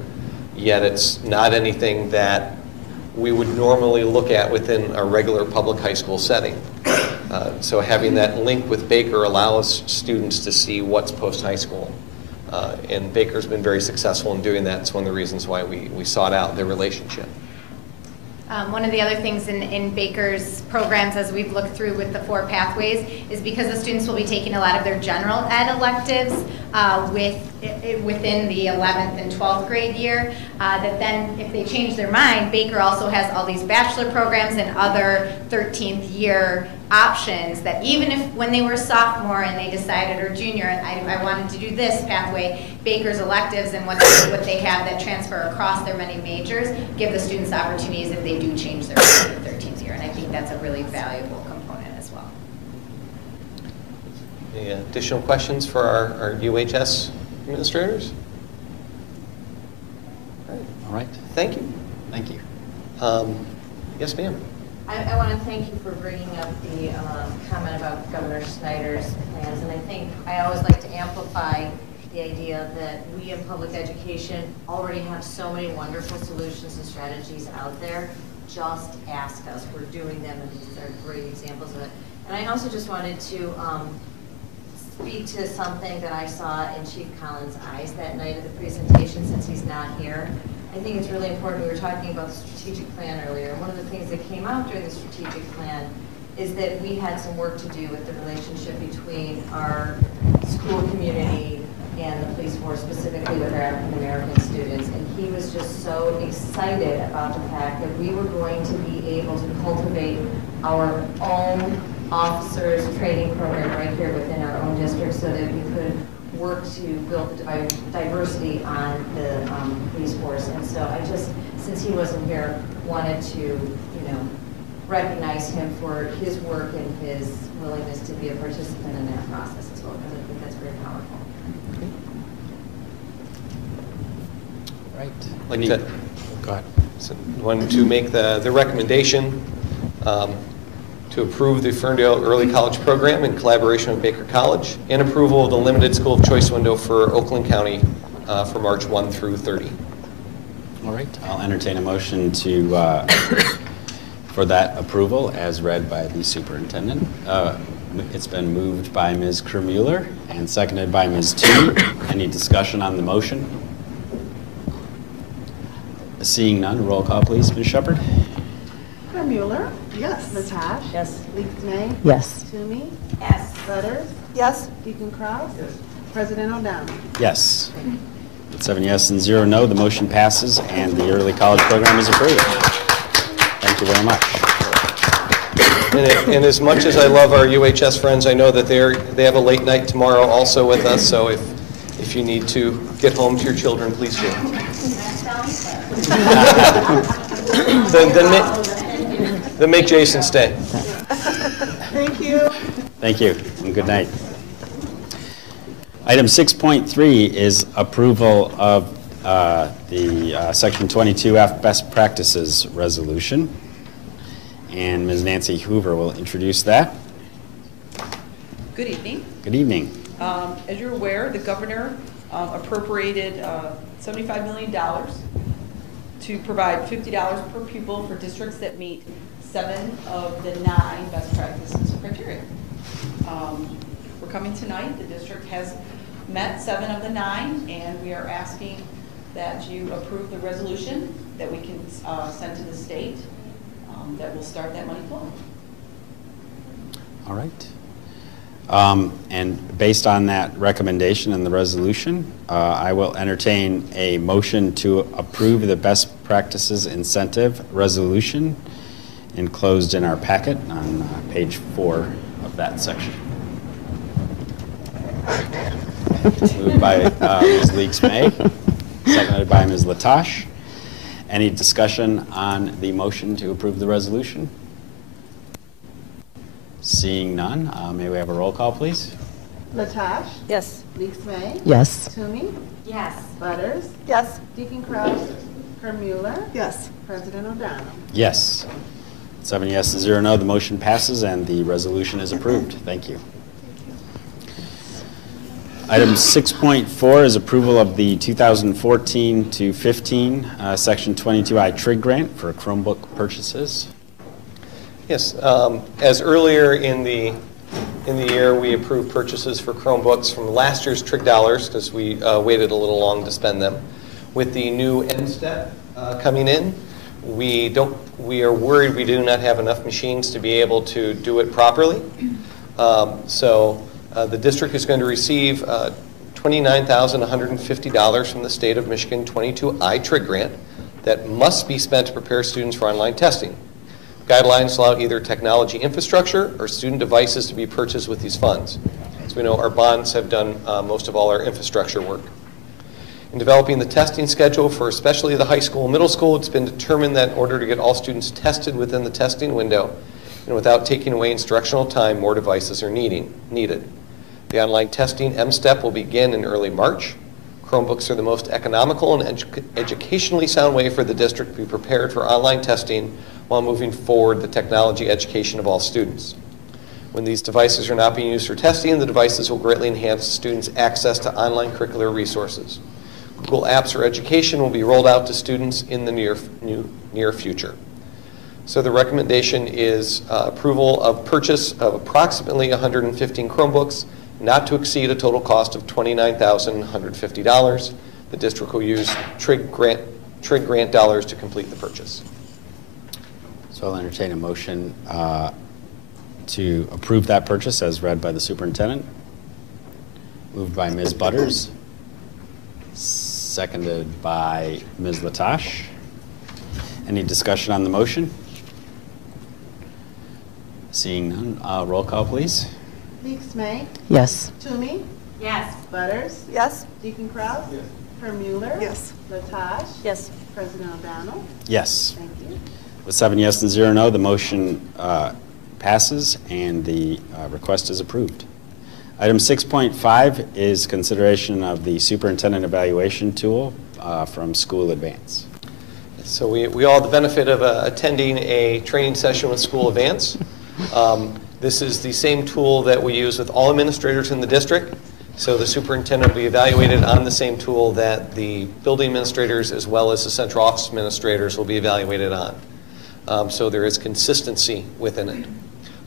Yet it's not anything that we would normally look at within a regular public high school setting. So having that link with Baker allows students to see what's post-high school. And Baker's been very successful in doing that. It's one of the reasons why we sought out their relationship. One of the other things in Baker's programs, as we've looked through with the 4 pathways, is because the students will be taking a lot of their general ed electives within the 11th and 12th grade year, that then if they change their mind, Baker also has all these bachelor programs and other 13th year options that even if when they were a sophomore and they decided, or junior, I wanted to do this pathway, Baker's electives and what they have that transfer across their many majors give the students opportunities if they do change their mind in the 13th year. And I think that's a really valuable component as well. Any additional questions for our UHS administrators? All right. Thank you. Thank you. Yes, ma'am. I want to thank you for bringing up the comment about Governor Snyder's plans, and I think I always like to amplify the idea that we in public education already have so many wonderful solutions and strategies out there. Just ask us. We're doing them, and these are great examples of it. And I also just wanted to speak to something that I saw in Chief Collins' eyes that night of the presentation, since he's not here. I think it's really important. We were talking about the strategic plan earlier. One of the things that came out during the strategic plan is that we had some work to do with the relationship between our school community and the police force, specifically with our African American students. And he was just so excited about the fact that we were going to be able to cultivate our own officers training program right here within our own district, so that we could work to build the diversity on the police force. And so I just, since he wasn't here, wanted to, recognize him for his work and his willingness to be a participant in that process as well, because I think that's very powerful. Right. Go ahead. So, wanted to make the recommendation to approve the Ferndale Early College Program in collaboration with Baker College, and approval of the limited school of choice window for Oakland County for March 1 through 30. All right. I'll entertain a motion for that approval as read by the superintendent. It's been moved by Ms. Kermuller and seconded by Ms. Toomey. Any discussion on the motion? Seeing none, roll call please, Ms. Shepherd. Kermuller? Yes. Latash? Yes. Leaks May? Yes. Toomey? Yes. Butters? Yes. Deacon Kraus? Yes. President O'Donnell? Yes. With 7 yes and 0 no, the motion passes and the early college program is approved. Thank you very much. And as much as I love our UHS friends, I know that they have a late night tomorrow also with us, so if you need to get home to your children, please do. then make Jason stay. Thank you. Thank you, and good night. Item 6.3 is approval of the Section 22F Best Practices Resolution. And Ms. Nancy Hoover will introduce that. Good evening. Good evening. As you're aware, the governor appropriated $75 million to provide $50 per pupil for districts that meet 7 of the 9 best practices criteria. We're coming tonight. The district has met 7 of the 9, and we are asking that you approve the resolution that we can send to the state that will start that money flow. All right. And based on that recommendation and the resolution, I will entertain a motion to approve the Best Practices Incentive Resolution enclosed in our packet on page 4 of that section. Moved by Ms. Leaks May, seconded by Ms. Latash. Any discussion on the motion to approve the resolution? Seeing none, may we have a roll call, please? Latash? Yes. Leaks May? Yes. Toomey? Yes. Butters? Yes. Deacon Kraus? Kermuller? Yes. President O'Donnell? Yes. 7 yes and 0 no, the motion passes and the resolution is approved. Thank you. Item 6.4 is approval of the 2014 to 15 Section 22I TRIG grant for Chromebook purchases. Yes, as earlier in the year, we approved purchases for Chromebooks from last year's TRIG dollars because we waited a little long to spend them. With the new NSTEP coming in, we are worried we do not have enough machines to be able to do it properly. The district is going to receive $29,150 from the state of Michigan 22I TRIG grant that must be spent to prepare students for online testing. Guidelines allow either technology infrastructure or student devices to be purchased with these funds. As we know, our bonds have done most of all our infrastructure work. In developing the testing schedule for especially the high school and middle school, it's been determined that in order to get all students tested within the testing window and without taking away instructional time, more devices are needed. The online testing M-STEP will begin in early March. Chromebooks are the most economical and educationally sound way for the district to be prepared for online testing while moving forward the technology education of all students. When these devices are not being used for testing, the devices will greatly enhance students' access to online curricular resources. Google Apps for Education will be rolled out to students in the near future. So the recommendation is approval of purchase of approximately 115 Chromebooks, not to exceed a total cost of $29,150. The district will use TRIG grant dollars to complete the purchase. So I'll entertain a motion to approve that purchase as read by the superintendent. Moved by Ms. Butters, seconded by Ms. Latash. Any discussion on the motion? Seeing none, roll call, please. Leaks May? Yes. Toomey? Yes. Butters? Yes. Deacon Kraus? Yes. Kermuller? Yes. Latash? Yes. President O'Donnell? Yes. Thank you. With 7 yes and 0 no, the motion passes and the request is approved. Item 6.5 is consideration of the superintendent evaluation tool from School Advance. So we all have the benefit of attending a training session with School Advance. This is the same tool that we use with all administrators in the district. So the superintendent will be evaluated on the same tool that the building administrators as well as the central office administrators will be evaluated on. so there is consistency within it.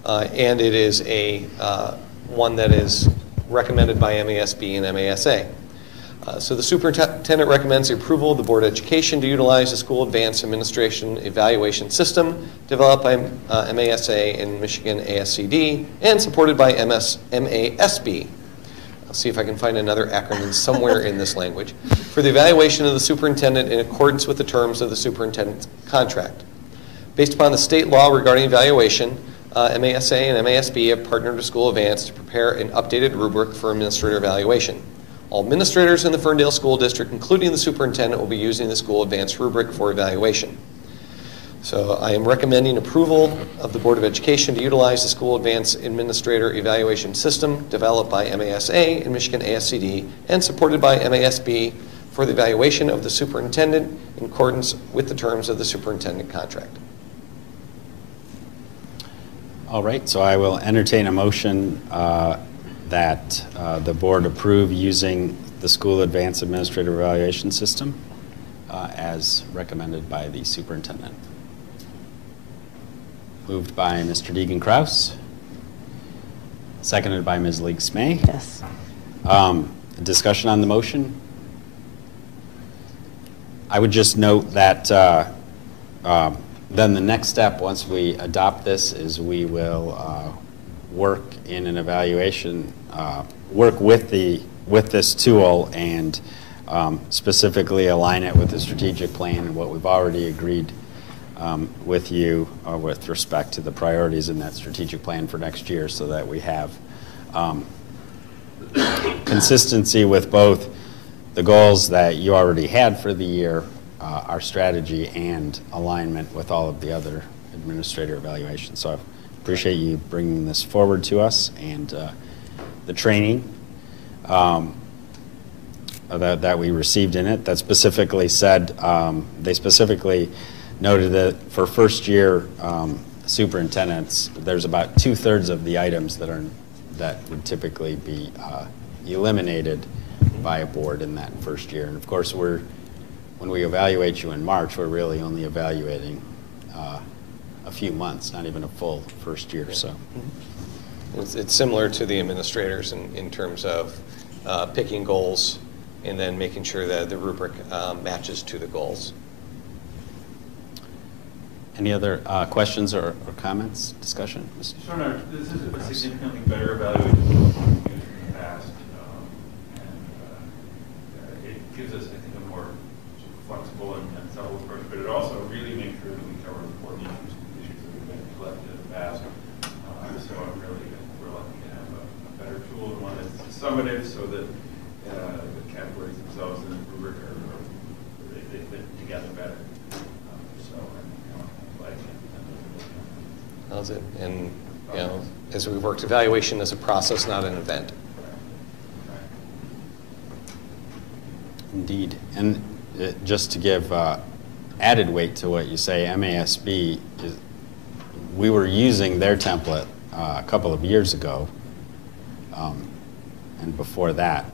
And it is a one that is recommended by MASB and MASA. So the superintendent recommends the approval of the Board of Education to utilize the School Advanced Administration Evaluation System developed by MASA and Michigan ASCD and supported by MASB. I'll see if I can find another acronym somewhere in this language. For the evaluation of the superintendent in accordance with the terms of the superintendent's contract. Based upon the state law regarding evaluation, MASA and MASB have partnered with School Advanced to prepare an updated rubric for administrator evaluation. All administrators in the Ferndale School District, including the superintendent, will be using the School Advanced rubric for evaluation. So I am recommending approval of the Board of Education to utilize the School Advanced Administrator Evaluation System developed by MASA and Michigan ASCD and supported by MASB for the evaluation of the superintendent in accordance with the terms of the superintendent contract. All right, so I will entertain a motion that the board approve using the School Advanced Administrator Evaluation System as recommended by the superintendent. Moved by Mr. Deegan-Krause, seconded by Ms. Leaks-May. Yes. Discussion on the motion? I would just note that then the next step, once we adopt this, is we will work in an evaluation, work with this tool and specifically align it with the strategic plan and what we've already agreed with you with respect to the priorities in that strategic plan for next year, so that we have consistency with both the goals that you already had for the year, our strategy, and alignment with all of the other administrator evaluations. So I appreciate you bringing this forward to us, and the training that we received in it that specifically said, they specifically noted that for first year superintendents, there's about 2/3 of the items that would typically be eliminated by a board in that first year. And of course, when we evaluate you in March, we're really only evaluating a few months, not even a full first year. So it's similar to the administrators in terms of picking goals and then making sure that the rubric matches to the goals. Any other questions or comments, discussion? This is a significantly better evaluation than what we've used in the past. And it gives us, I think, a more sort of flexible and subtle approach, but it also really makes sure that we cover important issues that we've been neglected in the past. So we're lucky to have a better tool and one that's summative, so that the categories themselves in the rubric they fit together better. How's it? And as we worked, evaluation is a process, not an event. Indeed. And just to give added weight to what you say, MASB, we were using their template a couple of years ago. And before that,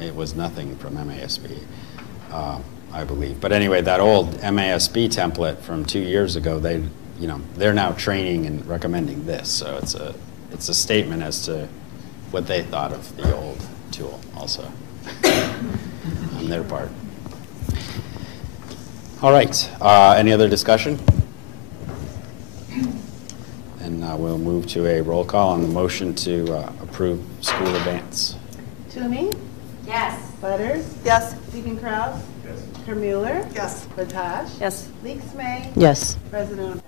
it was nothing from MASB, I believe. But anyway, that old MASB template from 2 years ago, they're now training and recommending this. So it's a statement as to what they thought of the old tool also on their part. All right. Any other discussion? And we'll move to a roll call on the motion to approve School Advance. Toomey? Yes. Butters? Yes. Deegan-Krause? Yes. Hermuller? Yes. Batash? Yes. Leaks-May? Yes. President?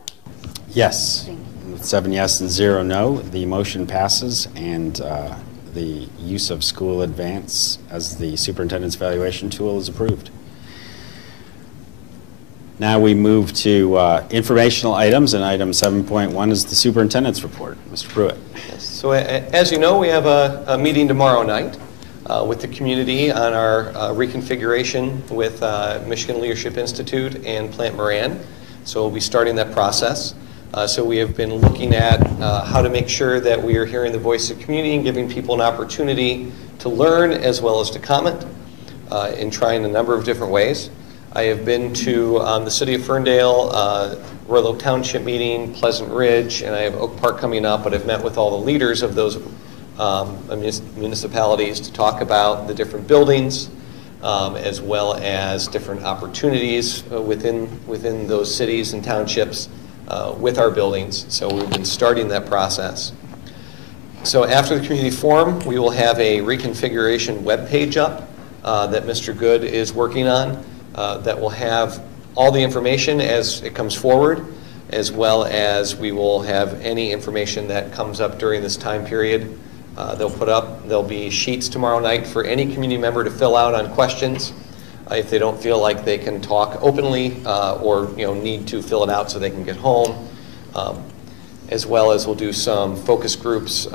Yes. Thank you. With 7 yes and 0 no, the motion passes, and the use of School Advance as the superintendent's evaluation tool is approved. Now we move to informational items, and item 7.1 is the superintendent's report. Mr. Pruitt. Yes. So as you know, we have a meeting tomorrow night with the community on our reconfiguration with Michigan Leadership Institute and Plant Moran. So we'll be starting that process. So we have been looking at how to make sure that we are hearing the voice of the community and giving people an opportunity to learn as well as to comment and trying a number of different ways. I have been to the City of Ferndale, Royal Oak Township meeting, Pleasant Ridge, and I have Oak Park coming up, but I've met with all the leaders of those municipalities to talk about the different buildings, as well as different opportunities within those cities and townships with our buildings. So we've been starting that process. So after the community forum, we will have a reconfiguration web page up that Mr. Good is working on that will have all the information as it comes forward, as well as we will have any information that comes up during this time period. There'll be sheets tomorrow night for any community member to fill out on questions if they don't feel like they can talk openly or need to fill it out so they can get home. As well as we'll do some focus groups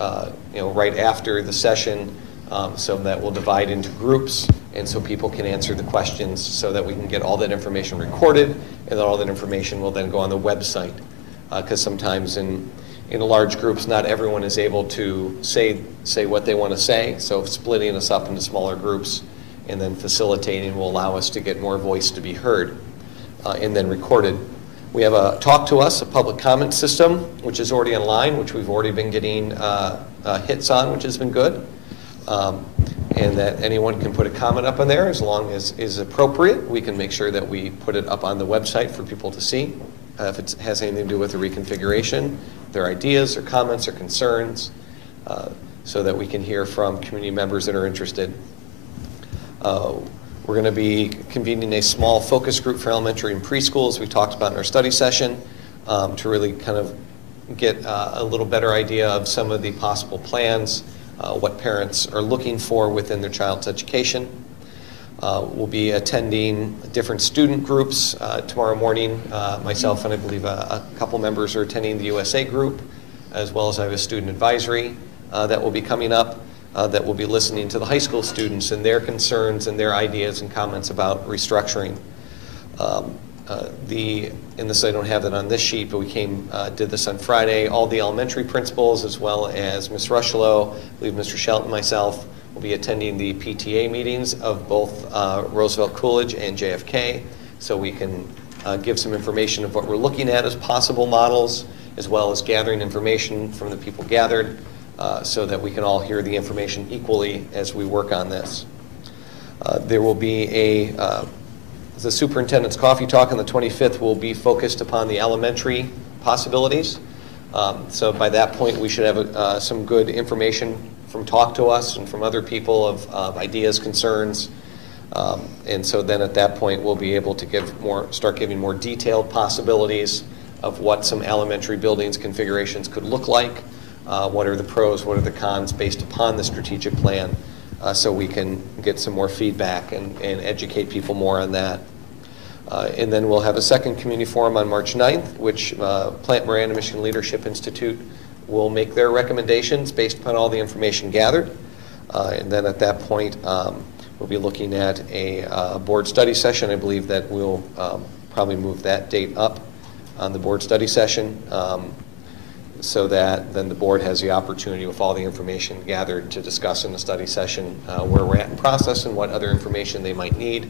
right after the session, so that we'll divide into groups, and so people can answer the questions so that we can get all that information recorded, and then all that information will then go on the website. Because sometimes in large groups, not everyone is able to say what they want to say, so splitting us up into smaller groups and then facilitating will allow us to get more voice to be heard and then recorded. We have a Talk to Us, a public comment system, which is already online, which we've already been getting hits on, which has been good. And that anyone can put a comment up on there as long as is appropriate. We can make sure that we put it up on the website for people to see if it has anything to do with the reconfiguration, their ideas or comments or concerns, so that we can hear from community members that are interested. We're going to be convening a small focus group for elementary and preschool, as we talked about in our study session, to really kind of get a little better idea of some of the possible plans, what parents are looking for within their child's education. We'll be attending different student groups tomorrow morning. Myself and I believe a couple members are attending the USA group, as well as I have a student advisory that will be coming up. That will be listening to the high school students and their concerns and their ideas and comments about restructuring. And this, I don't have it on this sheet, but we did this on Friday. All the elementary principals, as well as Ms. Rushlow, I believe Mr. Shelton and myself, will be attending the PTA meetings of both Roosevelt Coolidge and JFK, so we can give some information of what we're looking at as possible models, as well as gathering information from the people gathered, so that we can all hear the information equally as we work on this. There will be the superintendent's coffee talk on the 25th will be focused upon the elementary possibilities. So by that point, we should have some good information from Talk to Us and from other people of ideas, concerns. And so then at that point, we'll be able to start giving more detailed possibilities of what some elementary buildings configurations could look like. What are the pros, what are the cons based upon the strategic plan, so we can get some more feedback and educate people more on that. And then we'll have a second community forum on March 9th, which Plant Miranda Michigan Leadership Institute will make their recommendations based upon all the information gathered. And then at that point, we'll be looking at a board study session. I believe that we'll probably move that date up on the board study session, so that then the board has the opportunity with all the information gathered to discuss in the study session where we're at in process and what other information they might need,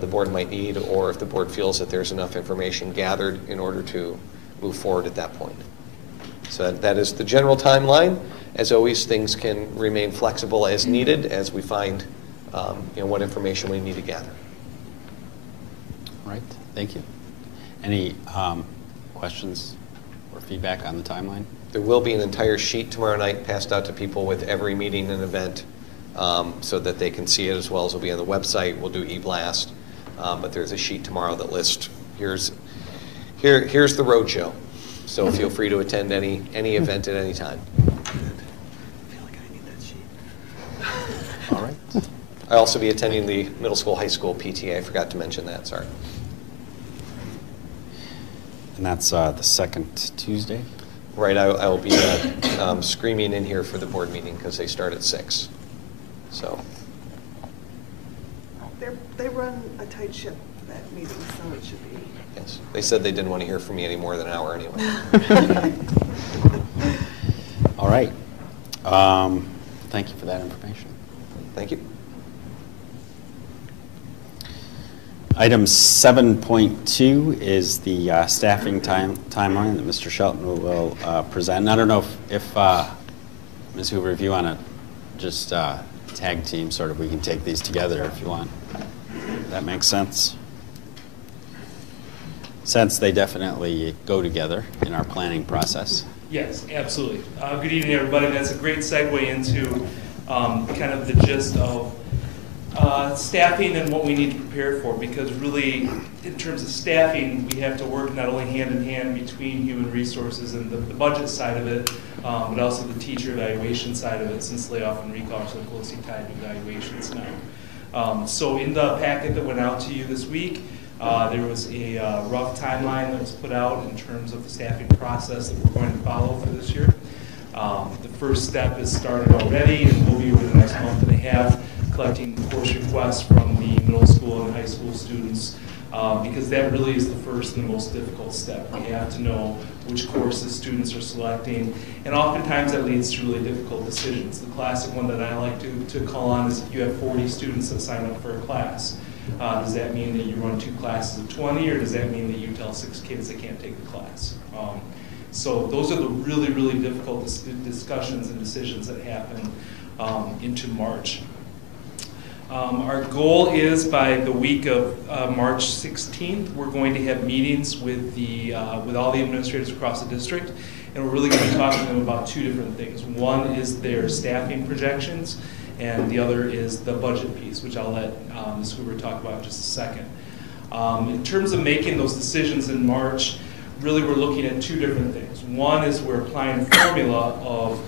the board might need, or if the board feels that there's enough information gathered in order to move forward at that point. So that is the general timeline. As always, things can remain flexible as needed as we find what information we need to gather. All right, thank you. Any questions or feedback on the timeline? There will be an entire sheet tomorrow night passed out to people with every meeting and event, so that they can see it, as well as will be on the website. We'll do e-blast, but there's a sheet tomorrow that lists, here's the road show. So feel free to attend any event at any time. I feel like I need that sheet. All right. I'll also be attending the middle school, high school PTA. I forgot to mention that, sorry. And that's the second Tuesday? Right, I will be screaming in here for the board meeting because they start at 6. So. They run a tight ship for that meeting, so it should be. Yes, they said they didn't want to hear from me any more than an hour anyway. All right. Thank you for that information. Thank you. Item 7.2 is the staffing timeline that Mr. Shelton will present. And I don't know if Ms. Hoover, if you want to just tag team, sort of, we can take these together if you want. That makes sense? Since they definitely go together in our planning process. Yes, absolutely. Good evening, everybody. That's a great segue into kind of the gist of staffing and what we need to prepare for, because really, in terms of staffing, we have to work not only hand in hand between human resources and the budget side of it, but also the teacher evaluation side of it, since layoff and recall are so closely tied to evaluations now. So in the packet that went out to you this week, there was a rough timeline that was put out in terms of the staffing process that we're going to follow for this year. The first step is started already, and will be over the next month and a half, collecting course requests from the middle school and high school students, because that really is the first and the most difficult step. We have to know which courses students are selecting, and oftentimes that leads to really difficult decisions. The classic one that I like to call on is if you have 40 students that sign up for a class. Does that mean that you run 2 classes of 20, or does that mean that you tell 6 kids they can't take the class? So those are the really, really difficult discussions and decisions that happen into March. Our goal is by the week of March 16th, we're going to have meetings with all the administrators across the district, and we're really going to be talking to them about 2 different things. One is their staffing projections, and the other is the budget piece, which I'll let Ms. Hoover talk about in just a second. In terms of making those decisions in March, really we're looking at 2 different things. One is we're applying a formula of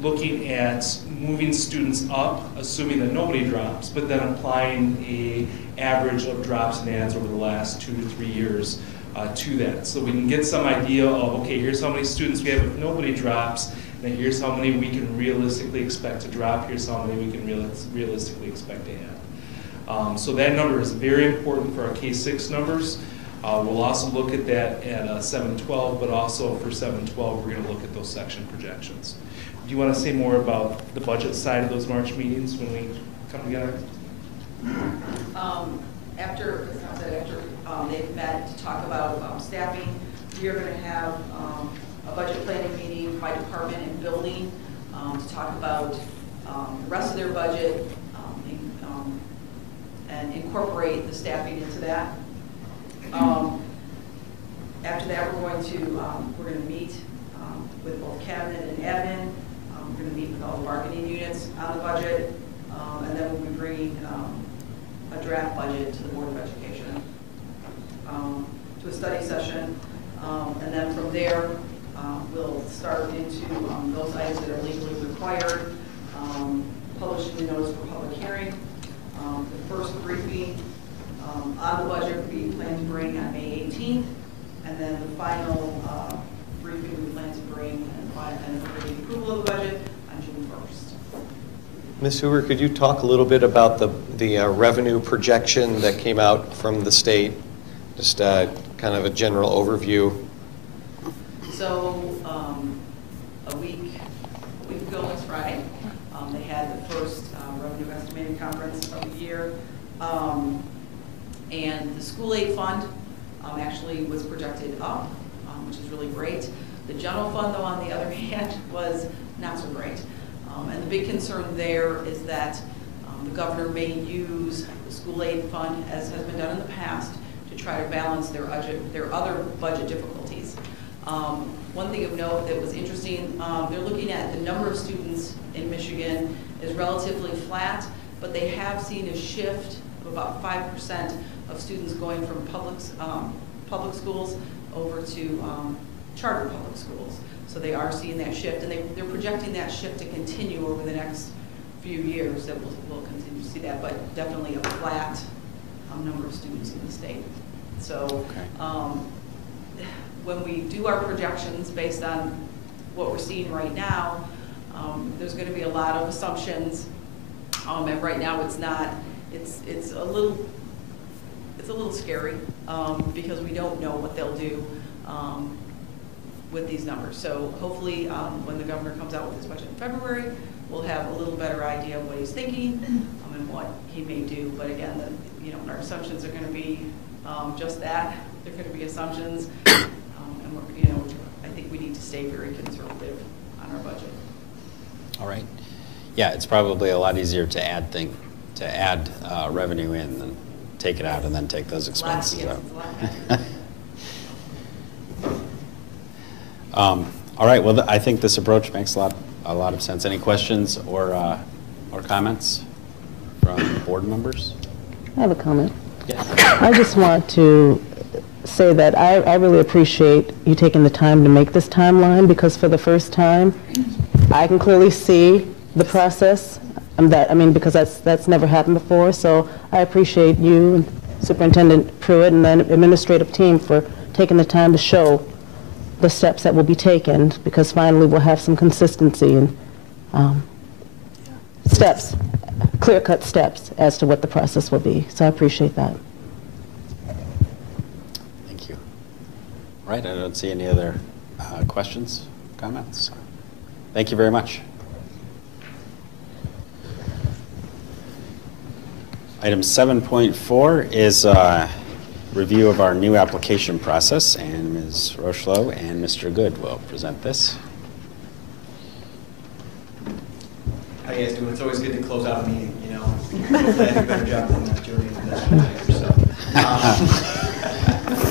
looking at moving students up, assuming that nobody drops, but then applying an average of drops and adds over the last 2 to 3 years to that. So we can get some idea of, okay, here's how many students we have if nobody drops, and here's how many we can realistically expect to drop, here's how many we can realistically expect to add. So that number is very important for our K-6 numbers. We'll also look at that at 712, but also for 712, we're going to look at those section projections. Do you want to say more about the budget side of those March meetings when we come together? After they've met to talk about staffing, we are going to have a budget planning meeting by department and building to talk about the rest of their budget and incorporate the staffing into that. After that, we're going to meet with both cabinet and admin. We're going to meet with all the bargaining units on the budget, and then we'll be bringing a draft budget to the Board of Education to a study session, and then from there we'll start into those items that are legally required, publishing the notice for public hearing, the first briefing on the budget we plan to bring on May 18th, and then the final briefing we plan to bring and the approval of the budget on June 1st. Ms. Hoover, could you talk a little bit about the revenue projection that came out from the state? Just kind of a general overview. So a week ago last Friday, they had the first revenue estimating conference of the year. And the school aid fund actually was projected up, which is really great. The general fund, though, on the other hand, was not so great. And the big concern there is that the governor may use the school aid fund, as has been done in the past, to try to balance their other budget difficulties. One thing of note that was interesting, they're looking at the number of students in Michigan is relatively flat, but they have seen a shift of about 5% of students going from public schools over to charter public schools. So they are seeing that shift, and they're projecting that shift to continue over the next few years. That we'll continue to see that, but definitely a flat number of students in the state. So when we do our projections based on what we're seeing right now, there's going to be a lot of assumptions, and right now it's not. It's a little scary because we don't know what they'll do with these numbers. So hopefully when the governor comes out with his budget in February, we'll have a little better idea of what he's thinking and what he may do. But again, and our assumptions are going to be just that. They're going to be assumptions, and I think we need to stay very conservative on our budget. All right. Yeah, it's probably a lot easier to add revenue in than take it out and then take those expenses out. All right. Well, I think this approach makes a lot of sense. Any questions or comments from board members? I have a comment. Yes. I just want to say that I really appreciate you taking the time to make this timeline, because for the first time, I can clearly see the process. Because that's never happened before. So I appreciate you and Superintendent Pruitt and the administrative team for taking the time to show the steps that will be taken, because finally we'll have some consistency and steps, clear-cut steps as to what the process will be. So I appreciate that. Thank you. All right, I don't see any other questions, comments. Thank you very much. Item 7.4 is review of our new application process, and Ms. Rocheleau and Mr. Good will present this. How you guys doing? It's always good to close out a meeting, Hopefully I do a better job than Jody and the so.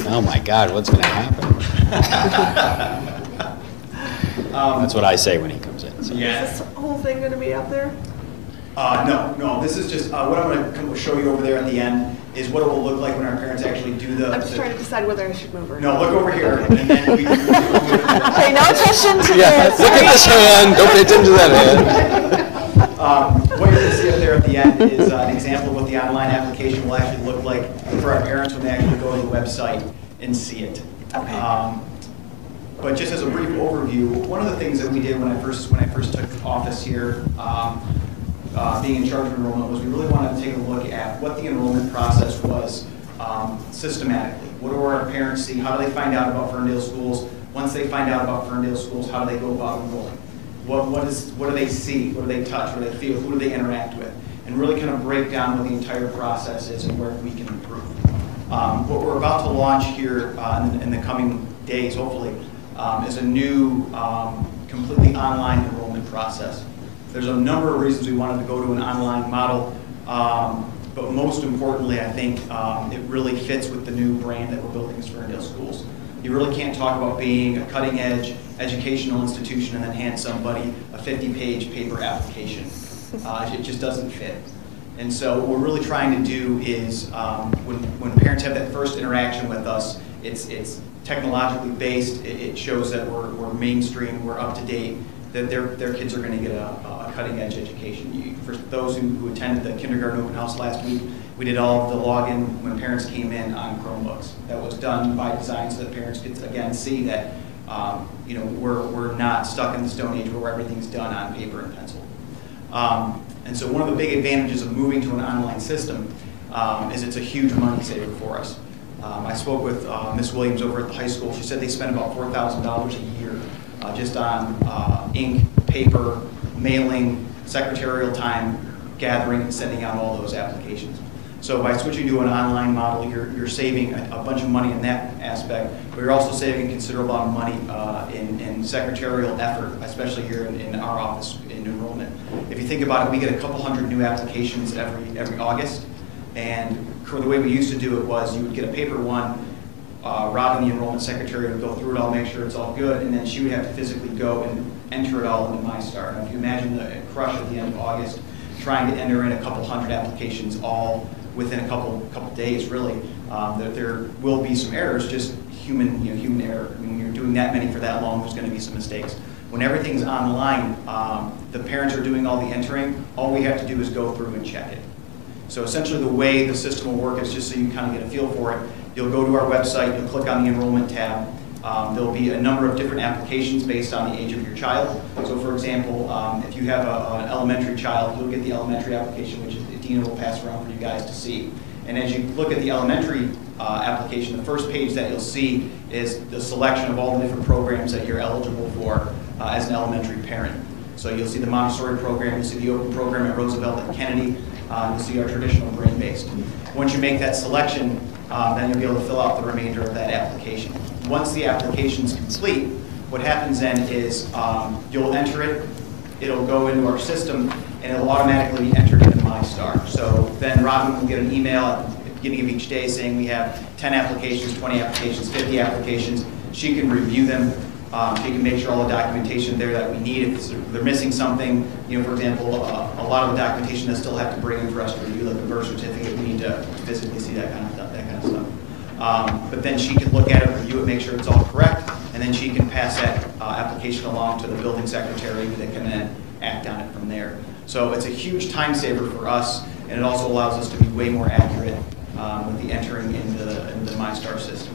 Oh my God, what's going to happen? That's what I say when he comes in. So. Yeah. Is this whole thing going to be up there? No. This is just what I'm going to show you over there at the end is what it will look like when our parents actually do the. I'm just trying to decide whether I should move or no. not. Look over here, and then we can. Pay no attention to this. Look at this hand. Don't pay attention to that hand. What you're going to see up there at the end is an example of what the online application will actually look like for our parents when they actually go to the website and see it. Okay. But just as a brief overview, one of the things that we did when I first took office here. Being in charge of enrollment was we really wanted to take a look at what the enrollment process was systematically. What do our parents see? How do they find out about Ferndale schools? Once they find out about Ferndale schools, how do they go about enrolling? What do they see? What do they touch? What do they feel? Who do they interact with? And really kind of break down what the entire process is and where we can improve. What we're about to launch here in the coming days, hopefully, is a new completely online enrollment process. There's a number of reasons we wanted to go to an online model, but most importantly, I think it really fits with the new brand that we're building as Ferndale Schools. You really can't talk about being a cutting-edge educational institution and then hand somebody a 50-page paper application. It just doesn't fit. And so what we're really trying to do is, when parents have that first interaction with us, it's technologically based. It shows that we're mainstream, we're up to date, that their kids are going to get a cutting-edge education. For those who attended the kindergarten open house last week, we did all of the login when parents came in on Chromebooks. That was done by design so that parents could again see that we're not stuck in the Stone Age where everything's done on paper and pencil. And so one of the big advantages of moving to an online system is it's a huge money saver for us. I spoke with Ms. Williams over at the high school. She said they spend about $4,000 a year just on ink, paper, mailing, secretarial time, gathering, and sending out all those applications. So by switching to an online model, you're saving a bunch of money in that aspect, but you're also saving a considerable amount of money in secretarial effort, especially here in our office in enrollment. If you think about it, we get a couple hundred new applications every August, and the way we used to do it was you would get a paper one, Robin, the enrollment secretary, would go through it all, make sure it's all good, and then she would have to physically go and enter it all into MyStar. Now, if you imagine the crush at the end of August, trying to enter in a couple hundred applications all within a couple days, really, there will be some errors, just human error. I mean, when you're doing that many for that long, there's going to be some mistakes. When everything's online, the parents are doing all the entering. All we have to do is go through and check it. So essentially the way the system will work is just so you kind of get a feel for it. You'll go to our website, you'll click on the enrollment tab. There'll be a number of different applications based on the age of your child. So for example, if you have an elementary child, you'll get the elementary application, which Dina will pass around for you guys to see. And as you look at the elementary application, the first page that you'll see is the selection of all the different programs that you're eligible for as an elementary parent. So you'll see the Montessori program, you'll see the open program at Roosevelt and Kennedy, So you are traditional brain-based. Once you make that selection, then you'll be able to fill out the remainder of that application. Once the application is complete, what happens then is you'll enter it, it'll go into our system, and it'll automatically be entered into MyStar. So then Robin will get an email at the beginning of each day saying we have 10 applications, 20 applications, 50 applications. She can review them. She can make sure all the documentation there that we need. If they're missing something, you know, for example, a lot of the documentation they'll still have to bring in for us to review, like the birth certificate. We need to physically see that kind of stuff. But then she can look at it, review it, make sure it's all correct, and then she can pass that application along to the building secretary that can then act on it from there. So it's a huge time saver for us, and it also allows us to be way more accurate with the entering into the MyStar system.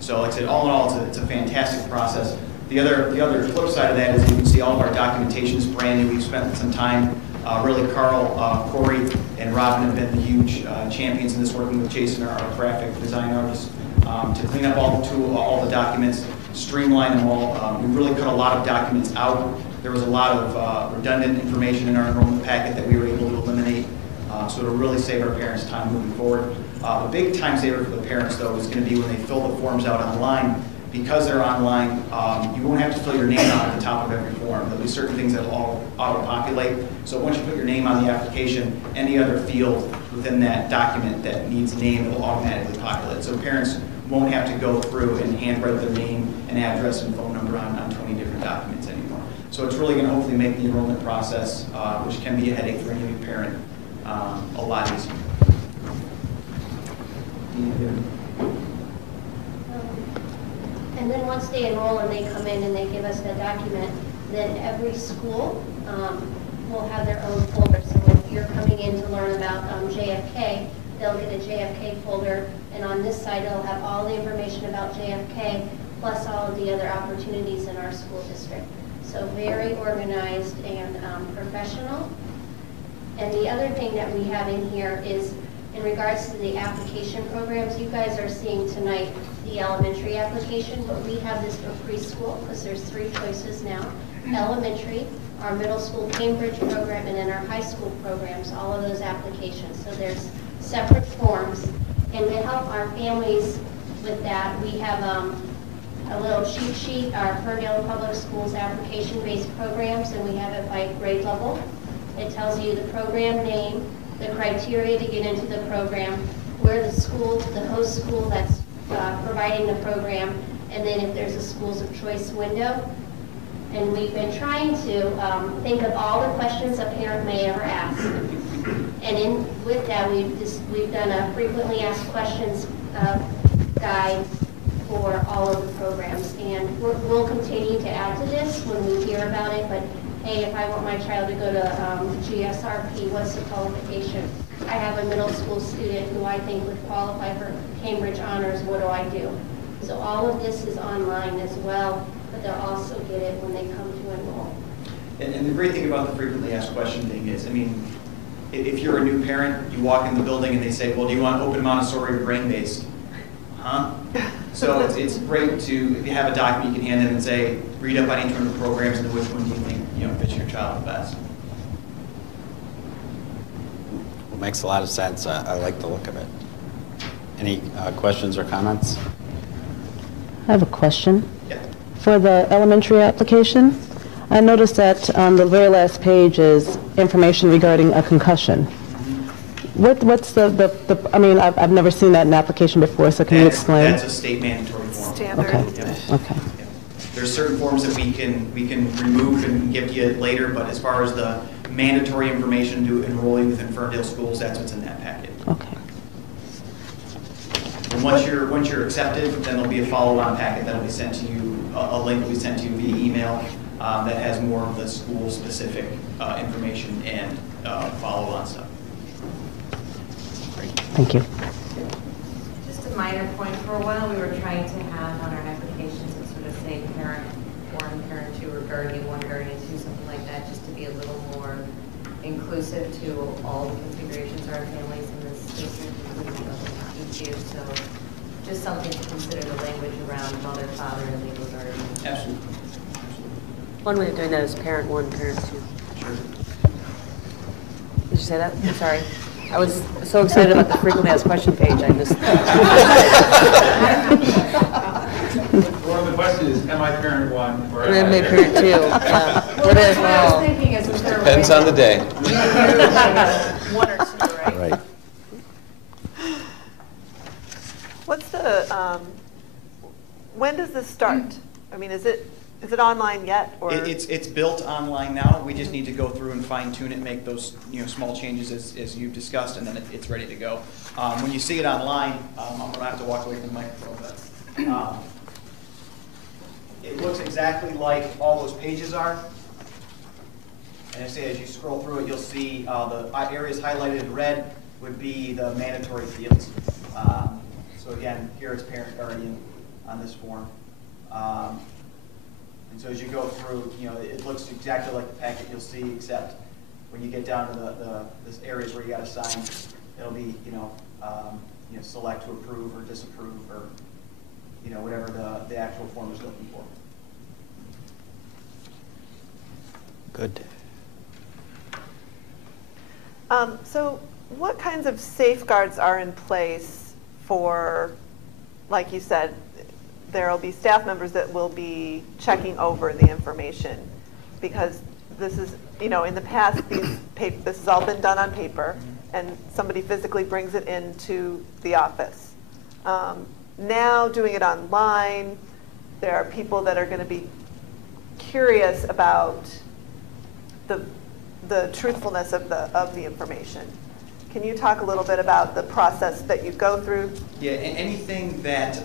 So like I said, all in all, it's a fantastic process. The other flip side of that is you can see all of our documentation is brand new. We've spent some time, really Carl, Corey, and Robin have been the huge champions in this, working with Jason, our graphic design artist, to clean up all the documents, streamline them all. We really cut a lot of documents out. There was a lot of redundant information in our enrollment packet that we were able to eliminate. So it'll really save our parents time moving forward. A big time saver for the parents, though, is going to be when they fill the forms out online. Because they're online, you won't have to fill your name out at the top of every form. There'll be certain things that will auto-populate. So once you put your name on the application, any other field within that document that needs a name will automatically populate. So parents won't have to go through and handwrite their name and address and phone number on 20 different documents anymore. So it's really going to hopefully make the enrollment process, which can be a headache for any new parent, a lot easier. And then once they enroll and they come in and they give us the document, then every school will have their own folder. So if you're coming in to learn about JFK, they'll get a JFK folder, and on this side it'll have all the information about JFK plus all of the other opportunities in our school district. So very organized and professional. And the other thing that we have in here is in regards to the application programs. You guys are seeing tonight the elementary application, but we have this for preschool because there's 3 choices now. Elementary, our middle school Cambridge program, and then our high school programs, all of those applications. So there's separate forms. And to help our families with that, we have a little cheat sheet, our Ferndale Public Schools application-based programs, and we have it by grade level. It tells you the program name, the criteria to get into the program, where the school, the host school that's providing the program, and then if there's a schools of choice window. And we've been trying to think of all the questions a parent may ever ask. And with that, we've done a frequently asked questions guide for all of the programs. And we'll continue to add to this when we hear about it, but hey, if I want my child to go to GSRP, what's the qualification? I have a middle school student who I think would qualify for Cambridge Honors, what do I do? So all of this is online as well, but they'll also get it when they come to enroll. And the great thing about the frequently asked question thing is, I mean, if you're a new parent, you walk in the building and they say, well, do you want open Montessori or brain-based? Huh? So it's great to, if you have a document, you can hand them and say, read up on each one of the programs and which one do you think fits your child the best. It makes a lot of sense. I like the look of it. Any questions or comments? I have a question. Yeah. For the elementary application, I noticed that on the very last page is information regarding a concussion. What's I mean, I've never seen that in an application before, so can you explain? That's a state mandatory form. Standard. Okay. Yeah. Okay. Yeah. There's certain forms that we can remove and give to you later, but as far as the mandatory information to enroll you within Ferndale schools, that's what's in that packet. Okay. And once you're accepted, then there'll be a follow-on packet that'll be sent to you, a link will be sent to you via email that has more of the school-specific information and follow-on stuff. Thank you. Just a minor point. For a while, we were trying to have on our applications and sort of say parent 1, parent 2, or guardian 1, guardian 2, something like that, just to be a little more inclusive to all the configurations of our families in this district, including LGBTQ. So just something to consider the language around mother, father, and legal guardian. Absolutely. One way of doing that is parent 1, parent 2. Sure. It's say that? I'm sorry. I was so excited about the frequently asked question page, I missed Well, the question is, am I parent one or am I parent two? Yeah. Well, that's what I was thinking is, was there a Depends on the day. One or two, right? Right. What's the, when does this start? I mean, is it online yet, or? It's built online now. We just need to go through and fine tune it, make those small changes as you've discussed, and then it's ready to go. When you see it online, I'm going to have to walk away from the microphone, but it looks exactly like all those pages are. And I say as you scroll through it, you'll see the areas highlighted in red would be the mandatory fields. So again, here it's parent guardian on this form. And so as you go through, it looks exactly like the packet you'll see, except when you get down to the areas where you got to sign, it'll be select to approve or disapprove or whatever the actual form is looking for. Good. So what kinds of safeguards are in place for, like you said, there will be staff members that will be checking over the information, because this is, in the past, this has all been done on paper, and somebody physically brings it into the office. Now, doing it online, there are people that are going to be curious about the truthfulness of the information. Can you talk a little bit about the process that you go through? Yeah, anything that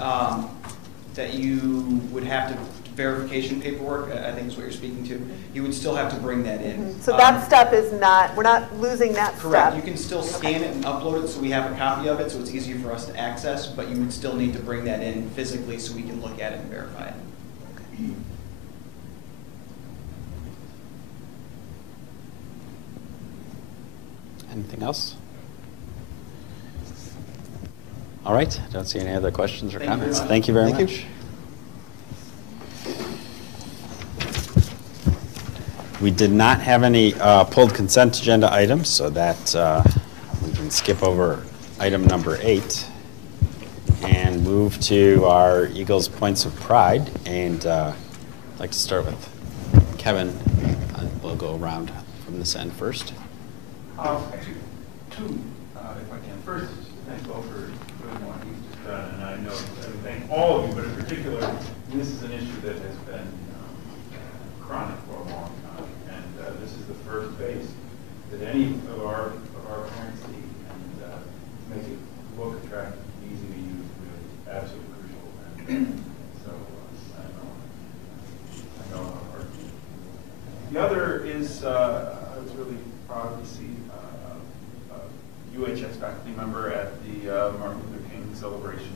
that you would have to, verification paperwork, I think is what you're speaking to, you would still have to bring that in. So that step is not, we're not losing that correct. step. You can still scan it and upload it so we have a copy of it so it's easier for us to access, but you would still need to bring that in physically so we can look at it and verify it. Anything else? All right, don't see any other questions or comments. Thank you very much. We did not have any pulled consent agenda items, so that we can skip over item number 8 and move to our Eagles Points of Pride. And I'd like to start with Kevin. We'll go around from this end first. Actually, two, if I can. First, thank both for doing what you've just done, and I know I thank all of you, but in particular, this is an issue that has been chronic for a long time, and this is the first phase that any of our parents see, and to make it look attractive, easy to use, really absolutely crucial. And so I know how hard it is. The other is I was really proud to see UHS faculty member at the Martin Luther King celebration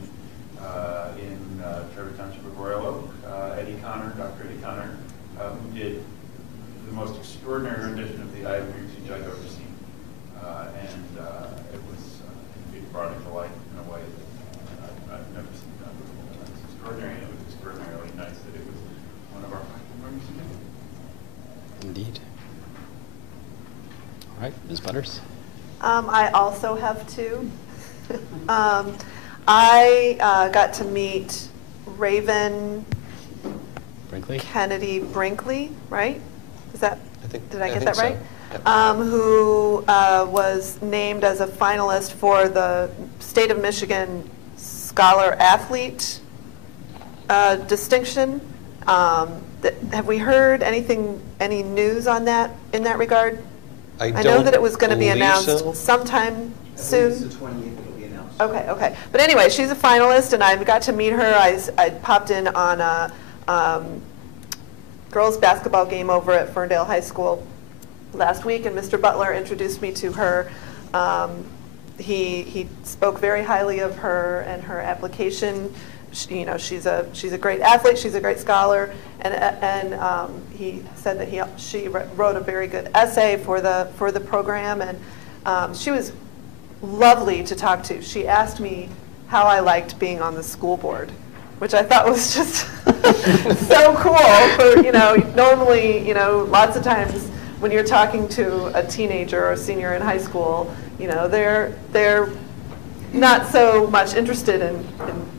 in Trevor Township of Royal Oak, Eddie Connor, Dr. Eddie Connor, who did the most extraordinary rendition of the I Have a Dream Speech I've ever seen. And it was, it brought it to life in a way that I've never seen done before. It was extraordinary, and it was extraordinarily nice that it was one of our faculty members who did it. Indeed. All right, Ms. Butters. I also have two. I got to meet Raven Brinkley? Kennedy Brinkley, right? Is that, did I get that so. right? Yep. Who was named as a finalist for the State of Michigan Scholar Athlete distinction. Have we heard any news on that in that regard? I know that it was going to be announced sometime soon. It's the 28th it'll be announced. Okay. But anyway, she's a finalist, and I got to meet her. I popped in on a girls' basketball game over at Ferndale High School last week, and Mr. Butler introduced me to her. He spoke very highly of her and her application. She's a great athlete. She's a great scholar, and he said that she wrote a very good essay for the program, and she was lovely to talk to. She asked me how I liked being on the school board, which I thought was just so cool. For normally, lots of times when you're talking to a teenager or a senior in high school, you know, they're not so much interested in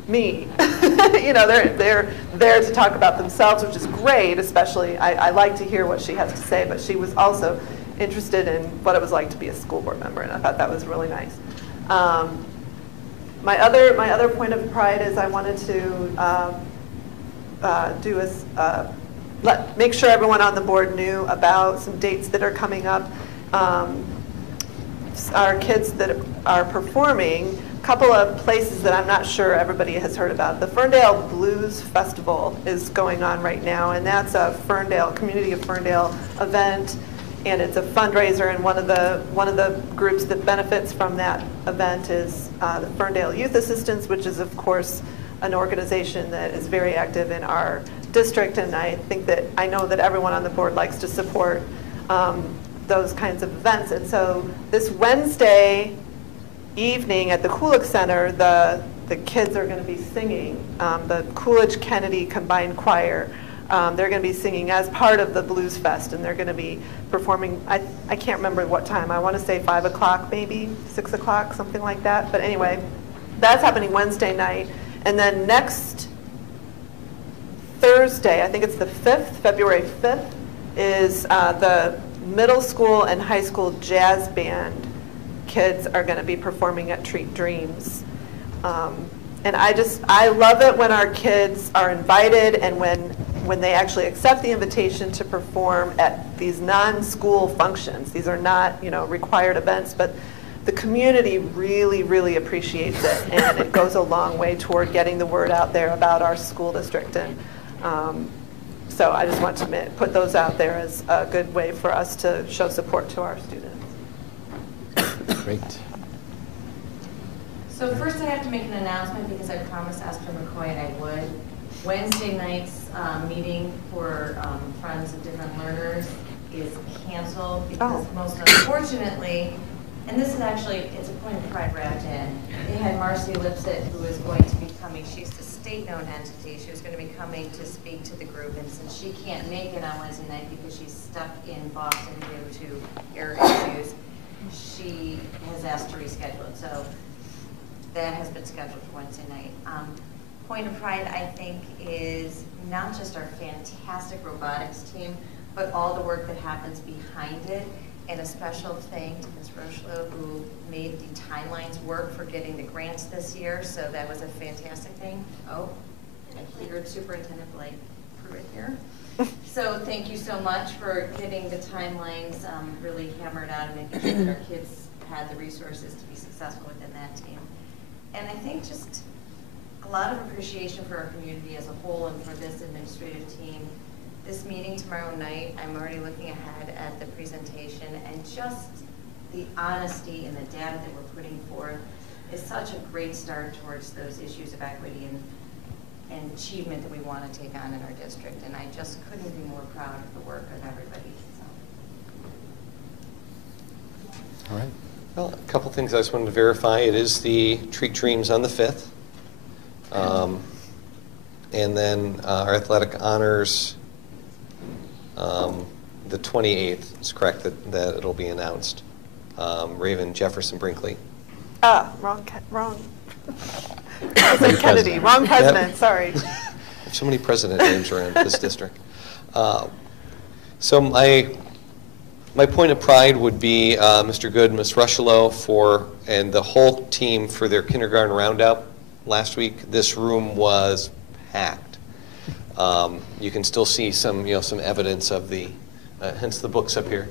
me. You know, they're there to talk about themselves, which is great, especially, I like to hear what she has to say, but she was also interested in what it was like to be a school board member, and I thought that was really nice. My other point of pride is I wanted to make sure everyone on the board knew about some dates that are coming up. Our kids that are performing, a couple of places that I'm not sure everybody has heard about. The Ferndale Blues Festival is going on right now, and that's a Community of Ferndale event, and it's a fundraiser, and one of the groups that benefits from that event is the Ferndale Youth Assistance, which is, of course, an organization that is very active in our district, and I know that everyone on the board likes to support those kinds of events. And so this Wednesday evening at the Coolidge Center, the kids are going to be singing, the Coolidge Kennedy Combined Choir. They're going to be singing as part of the Blues Fest, and they're going to be performing, I can't remember what time, I want to say 5 o'clock maybe, 6 o'clock, something like that. But anyway, that's happening Wednesday night. And then next Thursday, I think it's the 5th, February 5th, is the middle school and high school jazz band kids are going to be performing at Treat Dreams. And I love it when our kids are invited and when they actually accept the invitation to perform at these non-school functions. These are not, you know, required events, but the community really, really appreciates it, and it goes a long way toward getting the word out there about our school district. And so I just want to put those out there as a good way for us to show support to our students. Great. So first I have to make an announcement because I promised Esther McCoy I would. Wednesday night's meeting for Friends of Different Learners is canceled because most unfortunately, and this is actually, it's a point of pride wrapped in, they had Marcy Lipset, who is going to be coming. She's a state-known entity. She was going to be coming to speak to the group, and since she can't make it on Wednesday night because she's stuck in Boston due to air issues, she has asked to reschedule it. So that has been scheduled for Wednesday night. Point of pride, I think, is not just our fantastic robotics team, but all the work that happens behind it. And a special thing to Ms. Rocheleau, who made the timelines work for getting the grants this year. So that was a fantastic thing. Oh, I heard Superintendent Blake prove it here. So thank you so much for getting the timelines really hammered out and making sure that our kids had the resources to be successful within that team. And I think just a lot of appreciation for our community as a whole and for this administrative team. This meeting tomorrow night, I'm already looking ahead at the presentation, and just the honesty and the data that we're putting forth is such a great start towards those issues of equity and achievement that we want to take on in our district. And I just couldn't be more proud of the work of everybody. So. All right. Well, a couple things I just wanted to verify. It is the Treat Dreams on the 5th. And then our athletic honors, the 28th, it's correct that it'll be announced. Raven Jefferson Brinkley. Wrong. I said Kennedy, wrong president, sorry. So many president names around this district. So my point of pride would be Mr. Good, Ms. Rocheleau, and the whole team for their kindergarten roundup last week. This room was packed. You can still see some evidence of hence the books up here.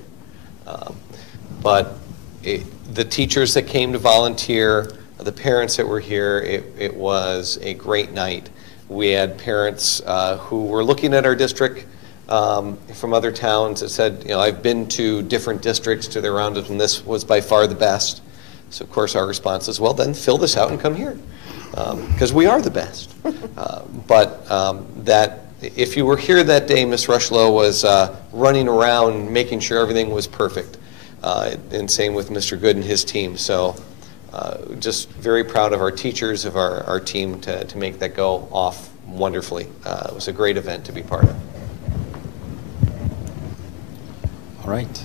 But the teachers that came to volunteer, the parents that were here, it was a great night. We had parents who were looking at our district from other towns that said, I've been to different districts to their roundup, and this was by far the best. So of course our response is, well, then fill this out and come here, because we are the best. That if you were here that day, Ms. Rocheleau was running around making sure everything was perfect, and same with Mr. Good and his team. So just very proud of our teachers, of our team to make that go off wonderfully. It was a great event to be part of. right.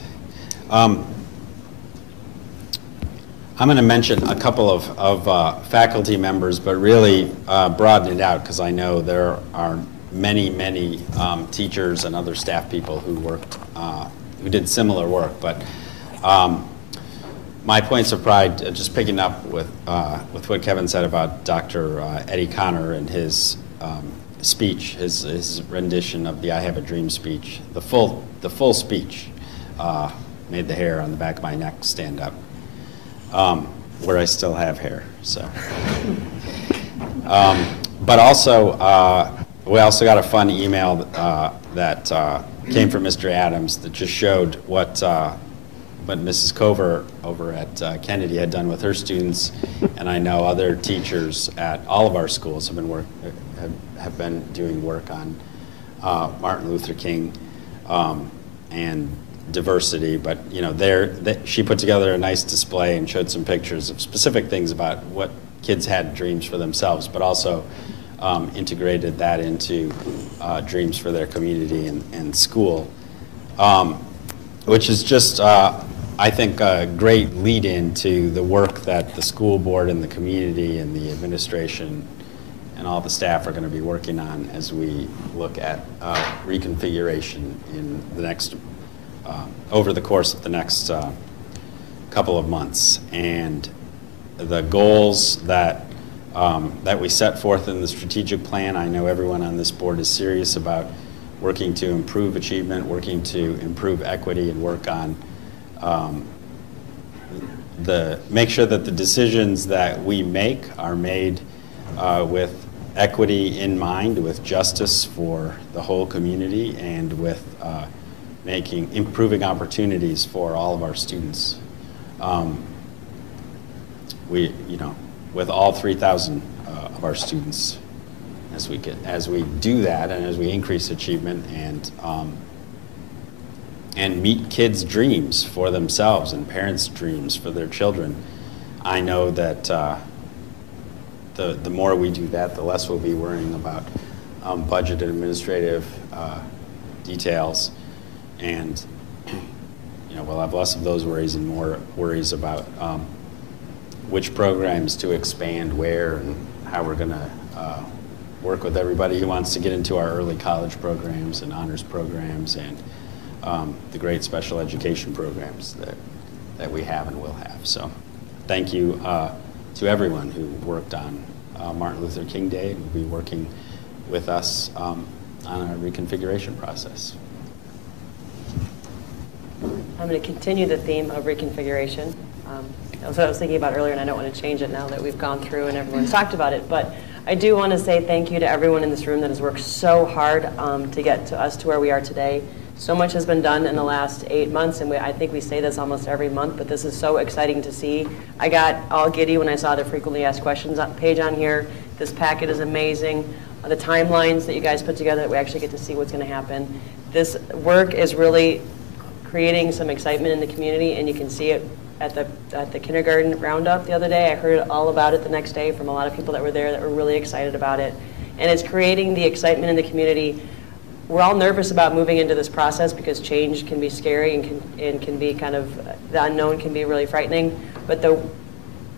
I'm going to mention a couple of faculty members, but really broaden it out because I know there are many teachers and other staff people who worked, who did similar work. But my points of pride, just picking up with what Kevin said about Dr. Eddie Connor and his speech, his rendition of the "I Have a Dream" speech, the full speech made the hair on the back of my neck stand up. Where I still have hair, so. But also, we also got a fun email that came from Mr. Adams that just showed what Mrs. Cover over at Kennedy had done with her students, and I know other teachers at all of our schools have been doing work on Martin Luther King and diversity, but you know, she put together a nice display and showed some pictures of specific things about what kids had dreams for themselves, but also integrated that into dreams for their community and school, which is just, I think, a great lead-in to the work that the school board and the community and the administration and all the staff are going to be working on as we look at reconfiguration in the next over the course of the next couple of months. And the goals that we set forth in the strategic plan, I know everyone on this board is serious about working to improve achievement, working to improve equity, and work on make sure that the decisions that we make are made with equity in mind, with justice for the whole community, and with improving opportunities for all of our students. With all 3,000 of our students, as we do that, and as we increase achievement and meet kids' dreams for themselves and parents' dreams for their children, I know that the more we do that, the less we'll be worrying about budget and administrative details. And we'll have less of those worries and more worries about which programs to expand where and how we're going to work with everybody who wants to get into our early college programs and honors programs and the great special education programs that we have and will have. So thank you to everyone who worked on Martin Luther King Day and will be working with us on our reconfiguration process. I'm going to continue the theme of reconfiguration. That's what I was thinking about earlier, and I don't want to change it now that we've gone through and everyone's talked about it. But I do want to say thank you to everyone in this room that has worked so hard to get to us to where we are today. So much has been done in the last 8 months, and I think we say this almost every month, but this is so exciting to see. I got all giddy when I saw the frequently asked questions page on here. This packet is amazing. The timelines that you guys put together, that we actually get to see what's going to happen. This work is really creating some excitement in the community, and you can see it at the kindergarten roundup the other day. I heard all about it the next day from a lot of people that were there that were really excited about it. And it's creating the excitement in the community. We're all nervous about moving into this process because change can be scary and can be kind of, the unknown can be really frightening. But the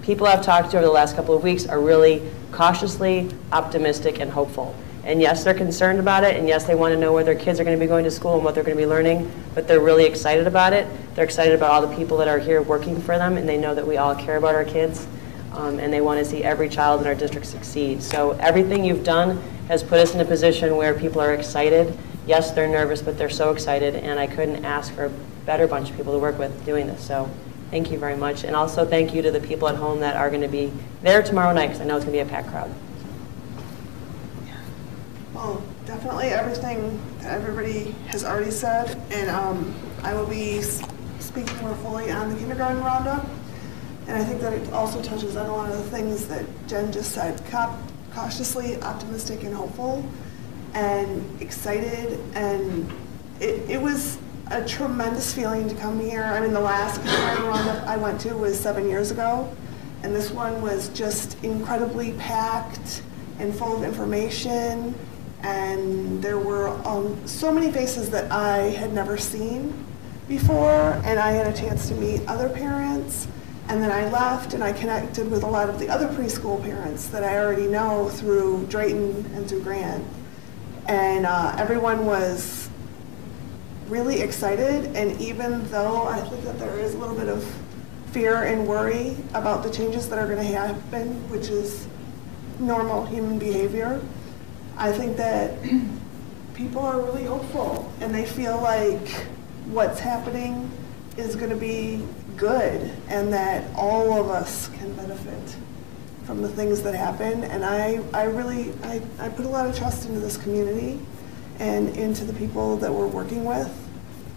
people I've talked to over the last couple of weeks are really cautiously optimistic and hopeful. And yes, they're concerned about it, and yes, they want to know where their kids are going to be going to school and what they're going to be learning, but they're really excited about it. They're excited about all the people that are here working for them, and they know that we all care about our kids, and they want to see every child in our district succeed. So everything you've done has put us in a position where people are excited. Yes, they're nervous, but they're so excited, and I couldn't ask for a better bunch of people to work with doing this. So thank you very much, and also thank you to the people at home that are going to be there tomorrow night, because I know it's going to be a packed crowd. Well, definitely everything that everybody has already said, and I will be speaking more fully on the kindergarten roundup, and I think that it also touches on a lot of the things that Jen just said, cautiously optimistic and hopeful and excited, and it was a tremendous feeling to come here. I mean, the last kindergarten roundup I went to was 7 years ago, and this one was just incredibly packed and full of information. And there were so many faces that I had never seen before, and I had a chance to meet other parents. And then I left and I connected with a lot of the other preschool parents that I already know through Drayton and through Grant. And everyone was really excited, and even though I think that there is a little bit of fear and worry about the changes that are going to happen, which is normal human behavior, I think that people are really hopeful, and they feel like what's happening is going to be good, and that all of us can benefit from the things that happen. And I put a lot of trust into this community and into the people that we're working with,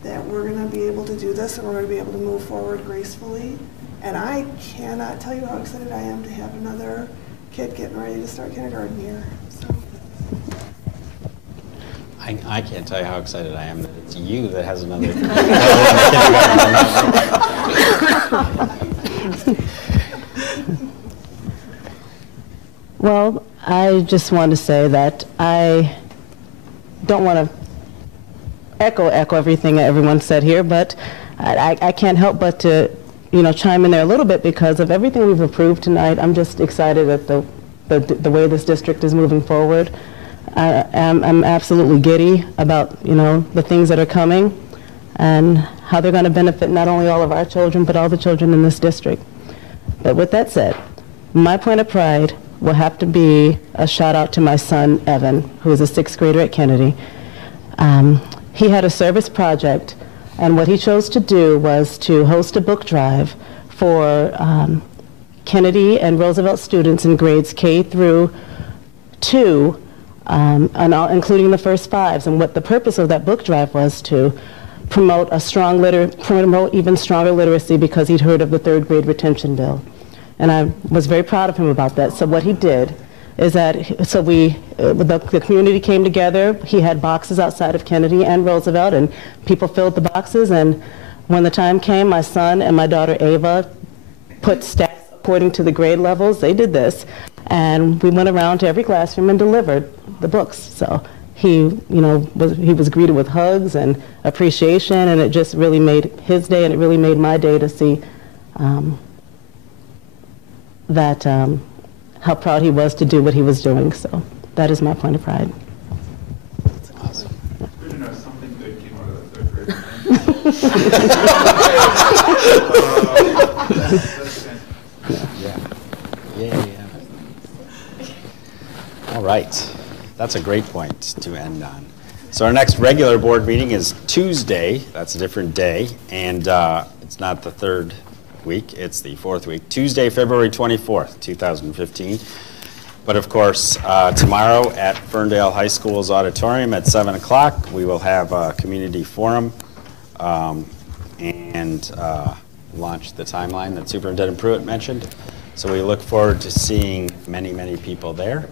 that we're going to be able to do this and we're going to be able to move forward gracefully. And I cannot tell you how excited I am to have another kid getting ready to start kindergarten here. So. I can't tell you how excited I am that it's you that has another Well, I just want to say that I don't want to echo everything everyone said here, but I can't help but to, chime in there a little bit because of everything we've approved tonight. I'm just excited at the way this district is moving forward. I'm absolutely giddy about, the things that are coming and how they're going to benefit not only all of our children, but all the children in this district. But with that said, my point of pride will have to be a shout out to my son, Evan, who is a 6th grader at Kennedy. He had a service project, and what he chose to do was to host a book drive for Kennedy and Roosevelt students in grades K through 2, including the first 5s. And what the purpose of that book drive was to promote promote even stronger literacy, because he'd heard of the 3rd grade retention bill. And I was very proud of him about that. So what he did is that, the community came together. He had boxes outside of Kennedy and Roosevelt, and people filled the boxes. And when the time came, my son and my daughter Ava put stats according to the grade levels. They did this. And we went around to every classroom and delivered the books. So he was greeted with hugs and appreciation, and it just really made his day, and it really made my day to see how proud he was to do what he was doing. So that is my point of pride. That's awesome. Good to know something good came out of the 3rd grade. Yeah. All right. That's a great point to end on. So our next regular board meeting is Tuesday. That's a different day. And it's not the 3rd week, it's the 4th week. Tuesday, February 24th, 2015. But of course, tomorrow at Ferndale High School's auditorium at 7 o'clock, we will have a community forum and launch the timeline that Superintendent Pruitt mentioned. So we look forward to seeing many, many people there.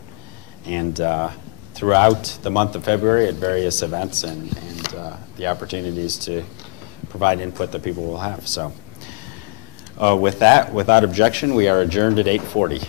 And throughout the month of February at various events and the opportunities to provide input that people will have. So with that, without objection, we are adjourned at 8:40.